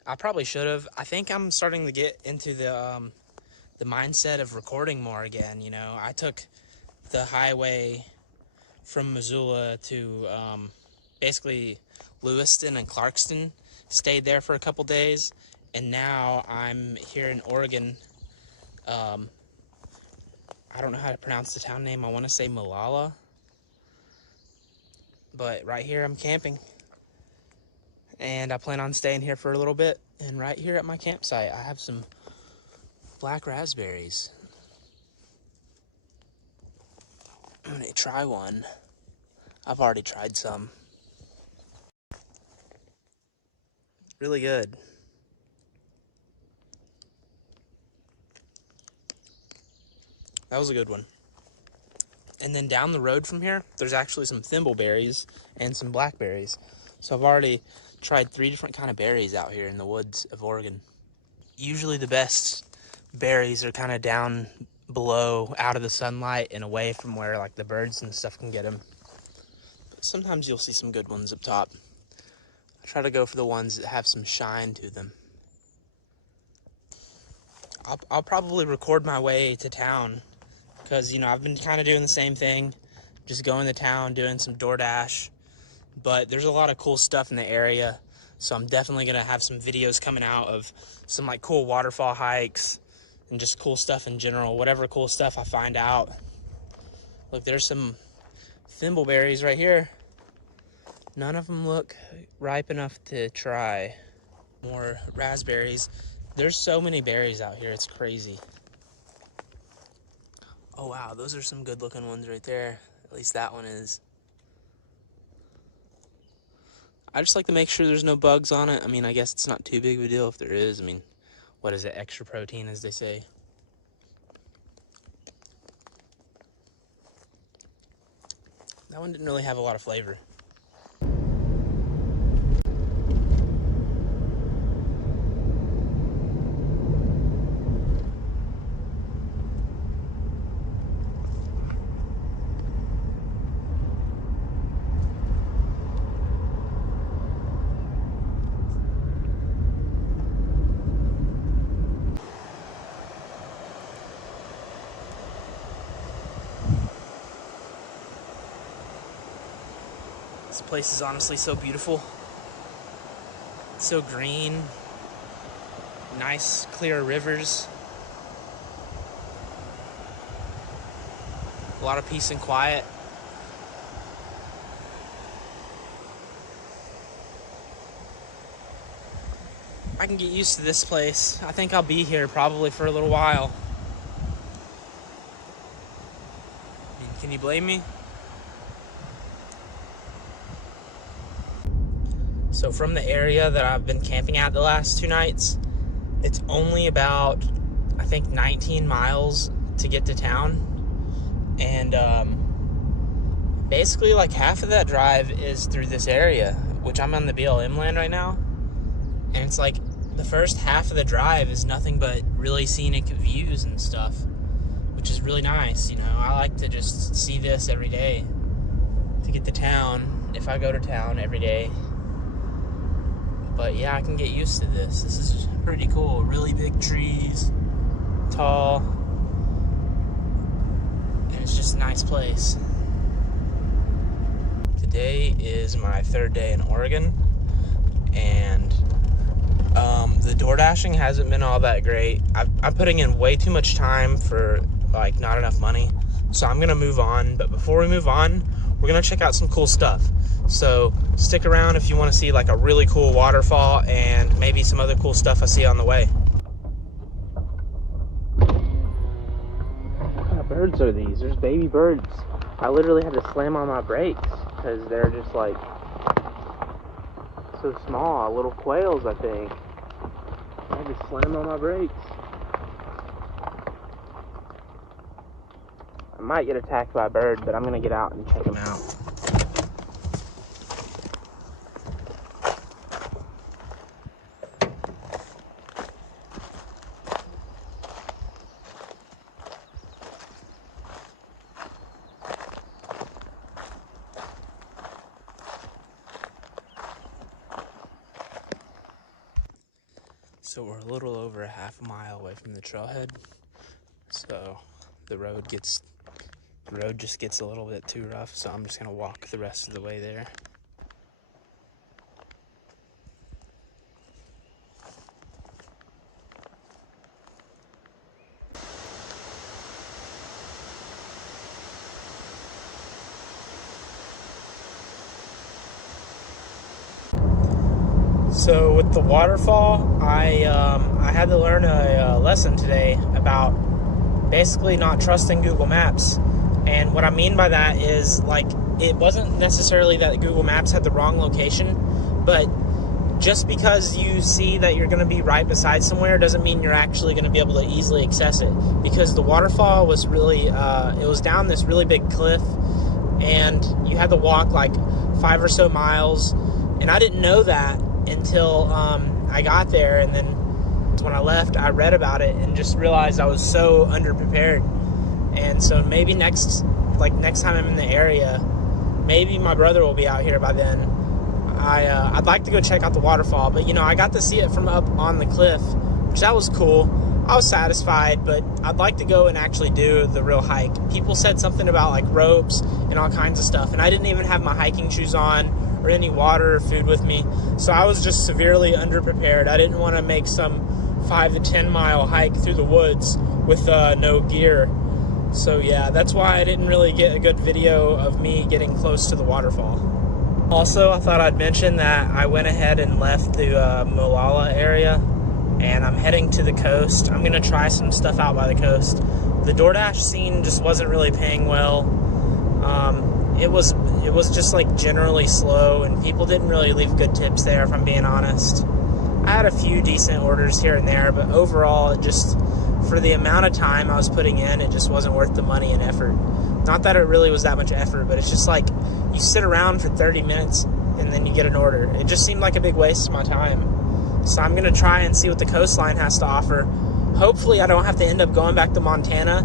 I probably should have. I think I'm starting to get into the mindset of recording more again. You know, I took the highway from Missoula to basically Lewiston and Clarkston, stayed there for a couple days, and now I'm here in Oregon. I don't know how to pronounce the town name. I want to say Malala, but right here I'm camping, and I plan on staying here for a little bit. And right here at my campsite I have some black raspberries. I'm gonna try one. I've already tried some. Really good. That was a good one. And then down the road from here, there's actually some thimbleberries and some blackberries. So I've already tried 3 different kind of berries out here in the woods of Oregon. Usually the best berries are kind of down below, out of the sunlight and away from where like the birds and stuff can get them. But sometimes you'll see some good ones up top. I try to go for the ones that have some shine to them. I'll probably record my way to town, because, you know, I've been kind of doing the same thing, just going to town, doing some DoorDash. But there's a lot of cool stuff in the area. So I'm definitely gonna have some videos coming out of some like cool waterfall hikes and just cool stuff in general, whatever cool stuff I find out. Look, there's some thimbleberries right here. None of them look ripe enough to try. More raspberries. There's so many berries out here, it's crazy. Oh wow, those are some good looking ones right there. At least that one is. I just like to make sure there's no bugs on it. I mean, I guess it's not too big of a deal if there is. I mean, what is it? Extra protein, as they say. That one didn't really have a lot of flavor. This place is honestly so beautiful. It's so green. Nice, clear rivers. A lot of peace and quiet. I can get used to this place. I think I'll be here probably for a little while. I mean, can you blame me? So from the area that I've been camping at the last 2 nights, it's only about, I think, 19 miles to get to town. And basically like half of that drive is through this area, which I'm on the BLM land right now. And it's like the first half of the drive is nothing but really scenic views and stuff, which is really nice. You know, I like to just see this every day to get to town, if I go to town every day. But yeah, I can get used to this. This is pretty cool. Really big trees, tall, and it's just a nice place. Today is my 3rd day in Oregon, and the door dashing hasn't been all that great. I'm putting in way too much time for like not enough money, so I'm gonna move on. But before we move on, we're gonna check out some cool stuff. So stick around if you want to see like a really cool waterfall and maybe some other cool stuff I see on the way. What kind of birds are these? There's baby birds. I literally had to slam on my brakes because they're just like so small. Little quails, I think. I had to slam on my brakes. I might get attacked by a bird, but I'm gonna get out and check them out. So we're a little over a half a mile away from the trailhead. So the road just gets a little bit too rough, so I'm just gonna walk the rest of the way there. So with the waterfall, I had to learn a lesson today about basically not trusting Google Maps. And what I mean by that is, like, it wasn't necessarily that Google Maps had the wrong location, but just because you see that you're going to be right beside somewhere doesn't mean you're actually going to be able to easily access it. Because the waterfall was really, it was down this really big cliff, and you had to walk like 5 or so miles. And I didn't know that until I got there, and then when I left, I read about it and just realized I was so underprepared. And so maybe next time I'm in the area, maybe my brother will be out here by then. I'd like to go check out the waterfall, but you know, I got to see it from up on the cliff, which that was cool. I was satisfied, but I'd like to go and actually do the real hike. People said something about like ropes and all kinds of stuff, and I didn't even have my hiking shoes on or any water or food with me. So I was just severely underprepared. I didn't want to make some 5 to 10 mile hike through the woods with no gear. So yeah, that's why I didn't really get a good video of me getting close to the waterfall. Also, I thought I'd mention that I went ahead and left the Molalla area, and I'm heading to the coast. I'm gonna try some stuff out by the coast. The DoorDash scene just wasn't really paying well. It was just like generally slow, and people didn't really leave good tips there, if I'm being honest. I had a few decent orders here and there, but overall, it just, for the amount of time I was putting in, it just wasn't worth the money and effort. Not that it really was that much effort, but it's just like, you sit around for 30 minutes and then you get an order. It just seemed like a big waste of my time. So I'm gonna try and see what the coastline has to offer. Hopefully I don't have to end up going back to Montana.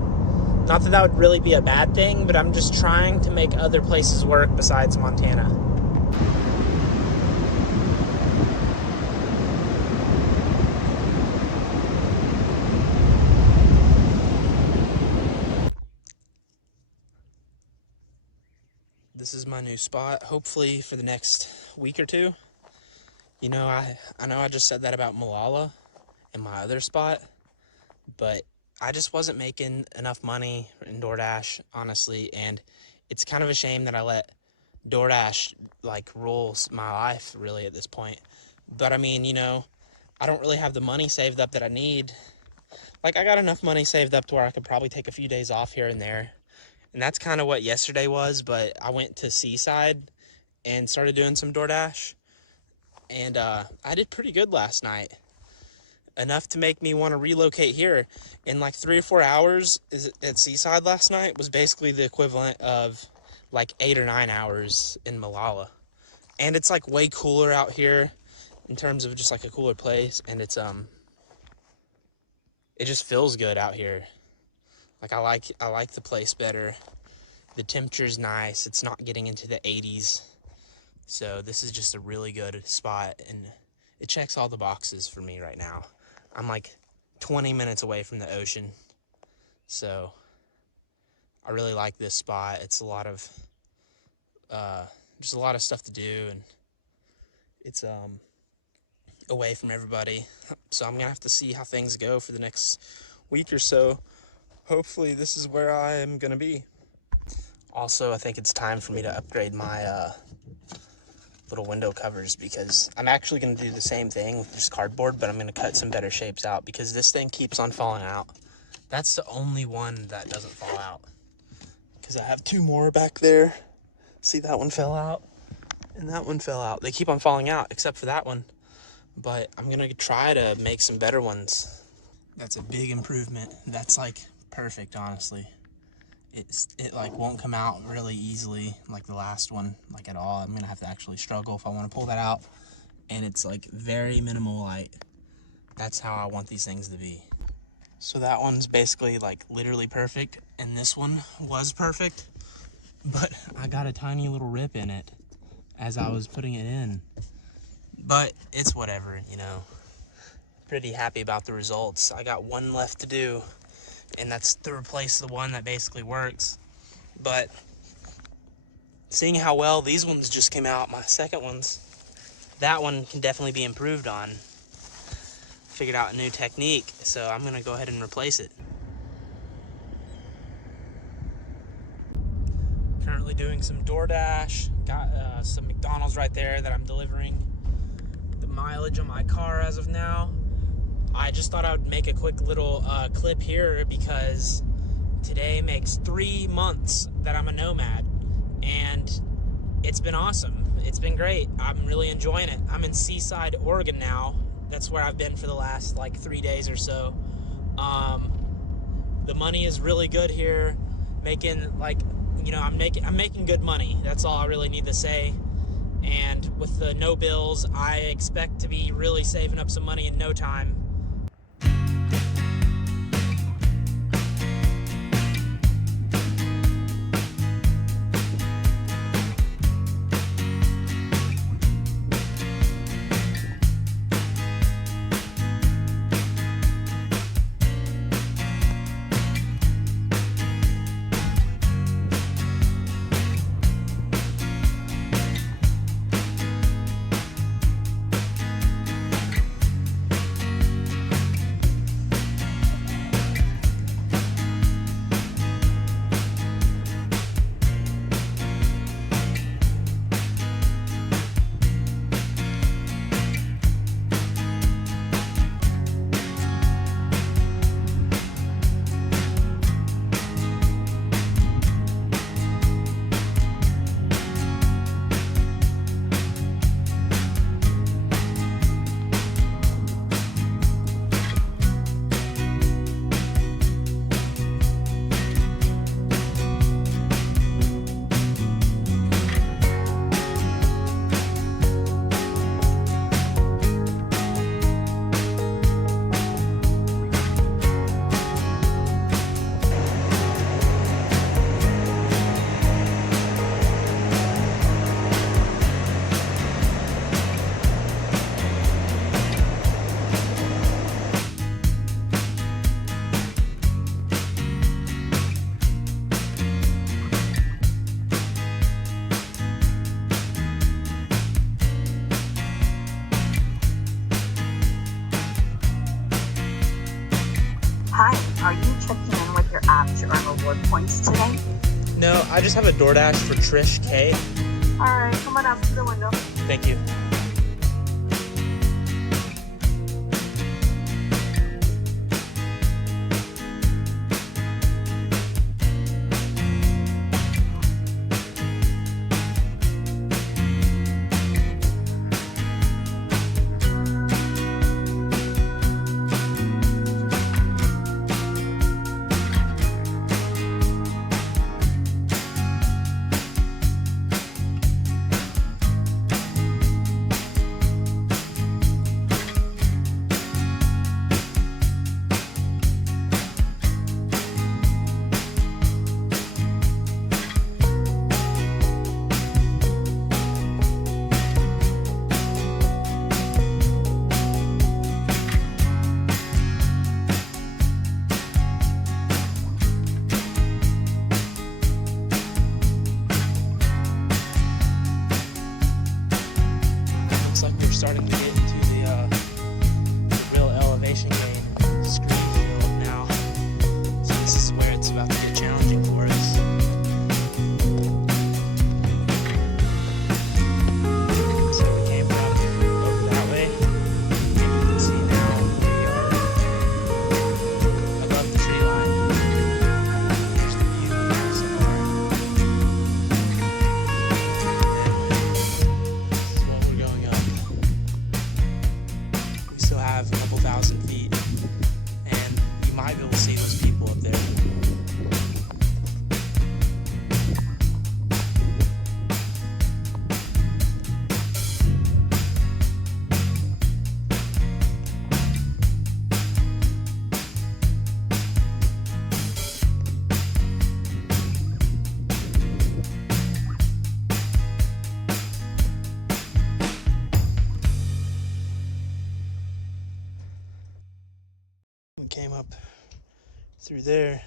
Not that that would really be a bad thing, but I'm just trying to make other places work besides Montana. This is my new spot, hopefully for the next week or two. You know, I know I just said that about Molalla and my other spot, but I just wasn't making enough money in DoorDash, honestly, and it's kind of a shame that I let DoorDash, like, rule my life, really, at this point. But, I mean, you know, I don't really have the money saved up that I need. Like, I got enough money saved up to where I could probably take a few days off here and there. And that's kind of what yesterday was, but I went to Seaside and started doing some DoorDash. And I did pretty good last night. Enough to make me want to relocate here. In like 3 or 4 hours at Seaside last night was basically the equivalent of like 8 or 9 hours in Molalla. And it's like way cooler out here in terms of just like a cooler place. And it's it just feels good out here. Like I like the place better. The temperature's nice. It's not getting into the 80s. So this is just a really good spot, and it checks all the boxes for me right now. I'm like 20 minutes away from the ocean. So I really like this spot. It's a lot of just a lot of stuff to do, and it's away from everybody. So I'm gonna have to see how things go for the next week or so. Hopefully this is where I am gonna be. Also, I think it's time for me to upgrade my little window covers, because I'm actually gonna do the same thing with just cardboard, but I'm gonna cut some better shapes out because this thing keeps on falling out. That's the only one that doesn't fall out, because I have 2 more back there. See, that one fell out and that one fell out. They keep on falling out except for that one, but I'm gonna try to make some better ones. That's a big improvement. That's like perfect, honestly. It like won't come out really easily like the last one, like at all. I'm gonna have to actually struggle if I want to pull that out, and it's like very minimal light. That's how I want these things to be. So that one's basically like literally perfect, and this one was perfect, but I got a tiny little rip in it as I was putting it in. But it's whatever, you know. Pretty happy about the results. I got one left to do, and that's to replace the one that basically works. But seeing how well these ones just came out, my second ones, that one can definitely be improved on. Figured out a new technique, so I'm gonna go ahead and replace it. Currently doing some DoorDash. Got some McDonald's right there that I'm delivering. The mileage on my car as of now. I just thought I would make a quick little clip here, because today makes 3 months that I'm a nomad, and it's been awesome. It's been great. I'm really enjoying it. I'm in Seaside, Oregon now. That's where I've been for the last like 3 days or so. The money is really good here. Making like, you know, I'm making good money. That's all I really need to say. And with the no bills, I expect to be really saving up some money in no time. Are you checking in with your app to earn reward points today? No, I just have a DoorDash for Trish K. Alright, come on out to the window. Thank you. Looks like we're starting to get into the real elevation gain screen field now. So this is where it's about to get challenging for us. So we came up over that way, and you can see now we are above the tree line. Here's the view we have so far. This is what we're going up. We still have a couple thousand feet, and you might be able to see those people up there. We came up through there.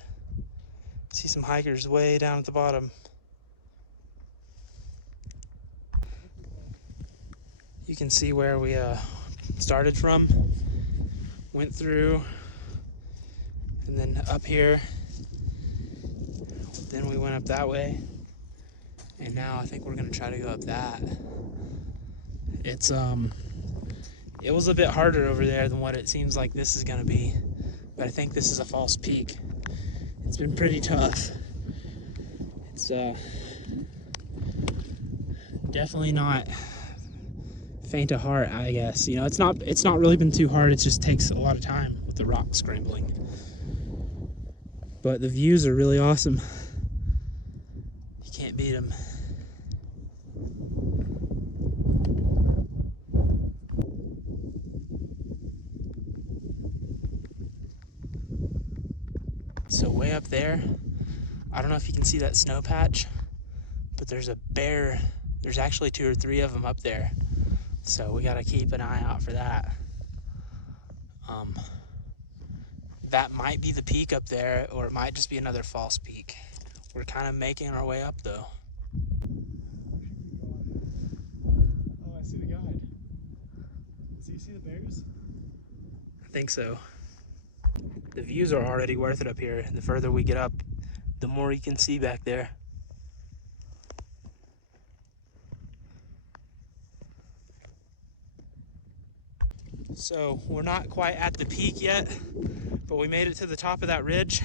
See some hikers way down at the bottom. You can see where we started from, went through, and then up here. Then we went up that way, and now I think we're gonna try to go up that. It's it was a bit harder over there than what it seems like this is gonna be, but I think this is a false peak. It's been pretty tough. It's definitely not faint of heart, I guess. You know, it's not really been too hard. It just takes a lot of time with the rock scrambling. But the views are really awesome. You can't beat them. So way up there, I don't know if you can see that snow patch, but there's a bear. There's actually 2 or 3 of them up there. So we gotta keep an eye out for that. That might be the peak up there, or it might just be another false peak. We're kind of making our way up though. Oh, I see the guide. So you see the bears? I think so. The views are already worth it up here. The further we get up, the more you can see back there. So we're not quite at the peak yet, but we made it to the top of that ridge,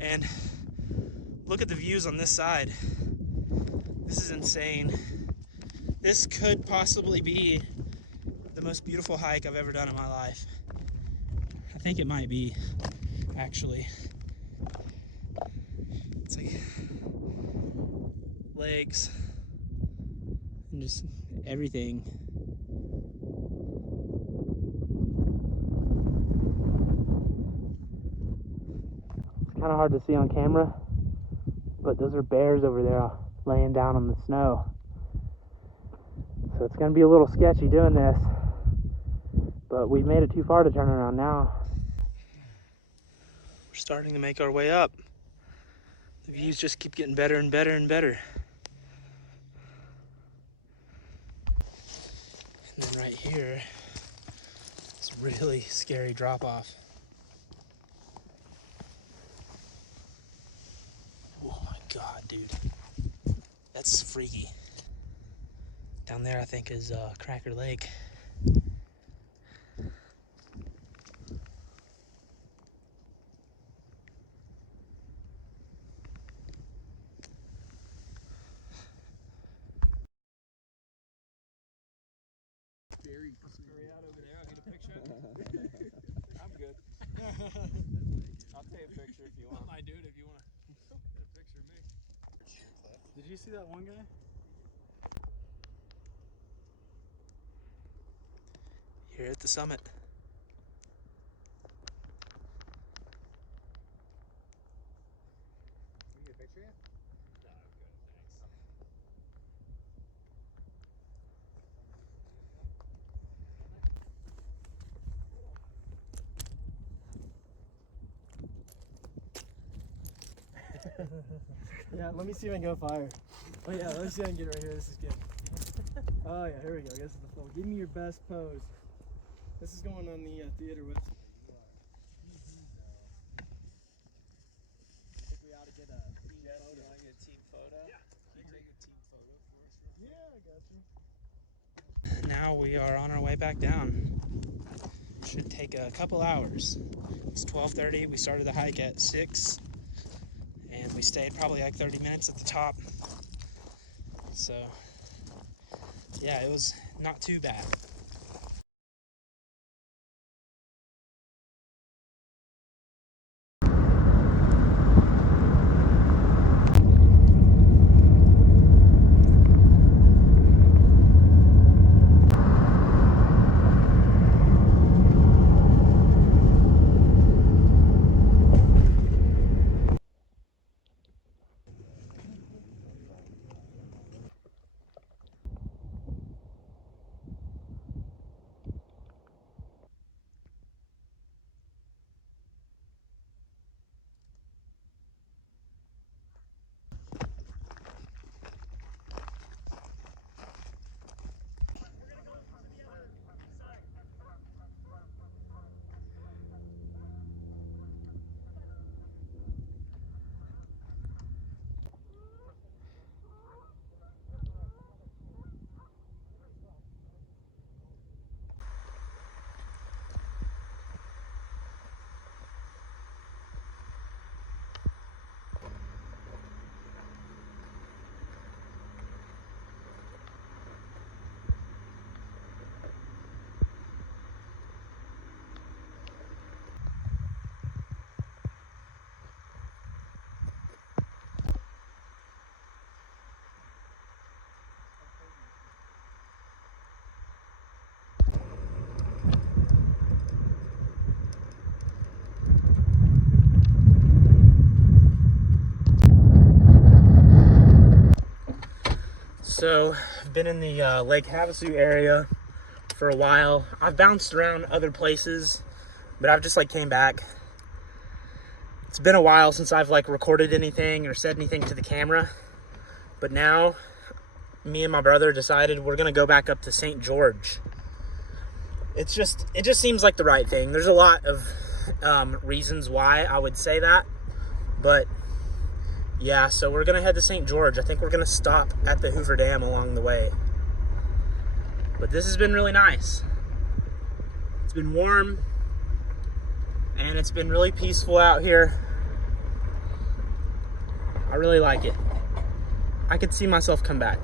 and look at the views on this side. This is insane. This could possibly be the most beautiful hike I've ever done in my life. I think it might be, actually. It's like legs and just everything. Kind of hard to see on camera, but those are bears over there laying down on the snow. So it's going to be a little sketchy doing this, but we've made it too far to turn around now. We're starting to make our way up. The views just keep getting better and better and better. And then right here, it's really scary drop off. That's freaky. Down there, I think, is Cracker Lake. Hurry out over there. I'll get a picture. I'm good. I'll take a picture if you want. My dude, if you want to get a picture of me. Did you see that one guy? Here at the summit. Can you get a picture yet? No, I'm good, thanks. Yeah, let me see if I can go fire. Oh yeah, let me see if I can get it right here. This is good. Oh yeah, here we go. This is the flow. Give me your best pose. This is going on the theater website. I think we ought to get a team photo. You want to get a team photo? Yeah. Can you take a team photo for us? Yeah, I got you. Now we are on our way back down. Should take a couple hours. It's 12:30. We started the hike at 6, and we stayed probably like 30 minutes at the top. So, yeah, it was not too bad. So, I've been in the Lake Havasu area for a while. I've bounced around other places, but I've just like came back. It's been a while since I've like recorded anything or said anything to the camera, but now me and my brother decided we're gonna go back up to St. George. It just seems like the right thing. There's a lot of reasons why I would say that, but yeah, so we're gonna head to St. George. I think we're gonna stop at the Hoover Dam along the way. But this has been really nice. It's been warm, and it's been really peaceful out here. I really like it. I could see myself come back.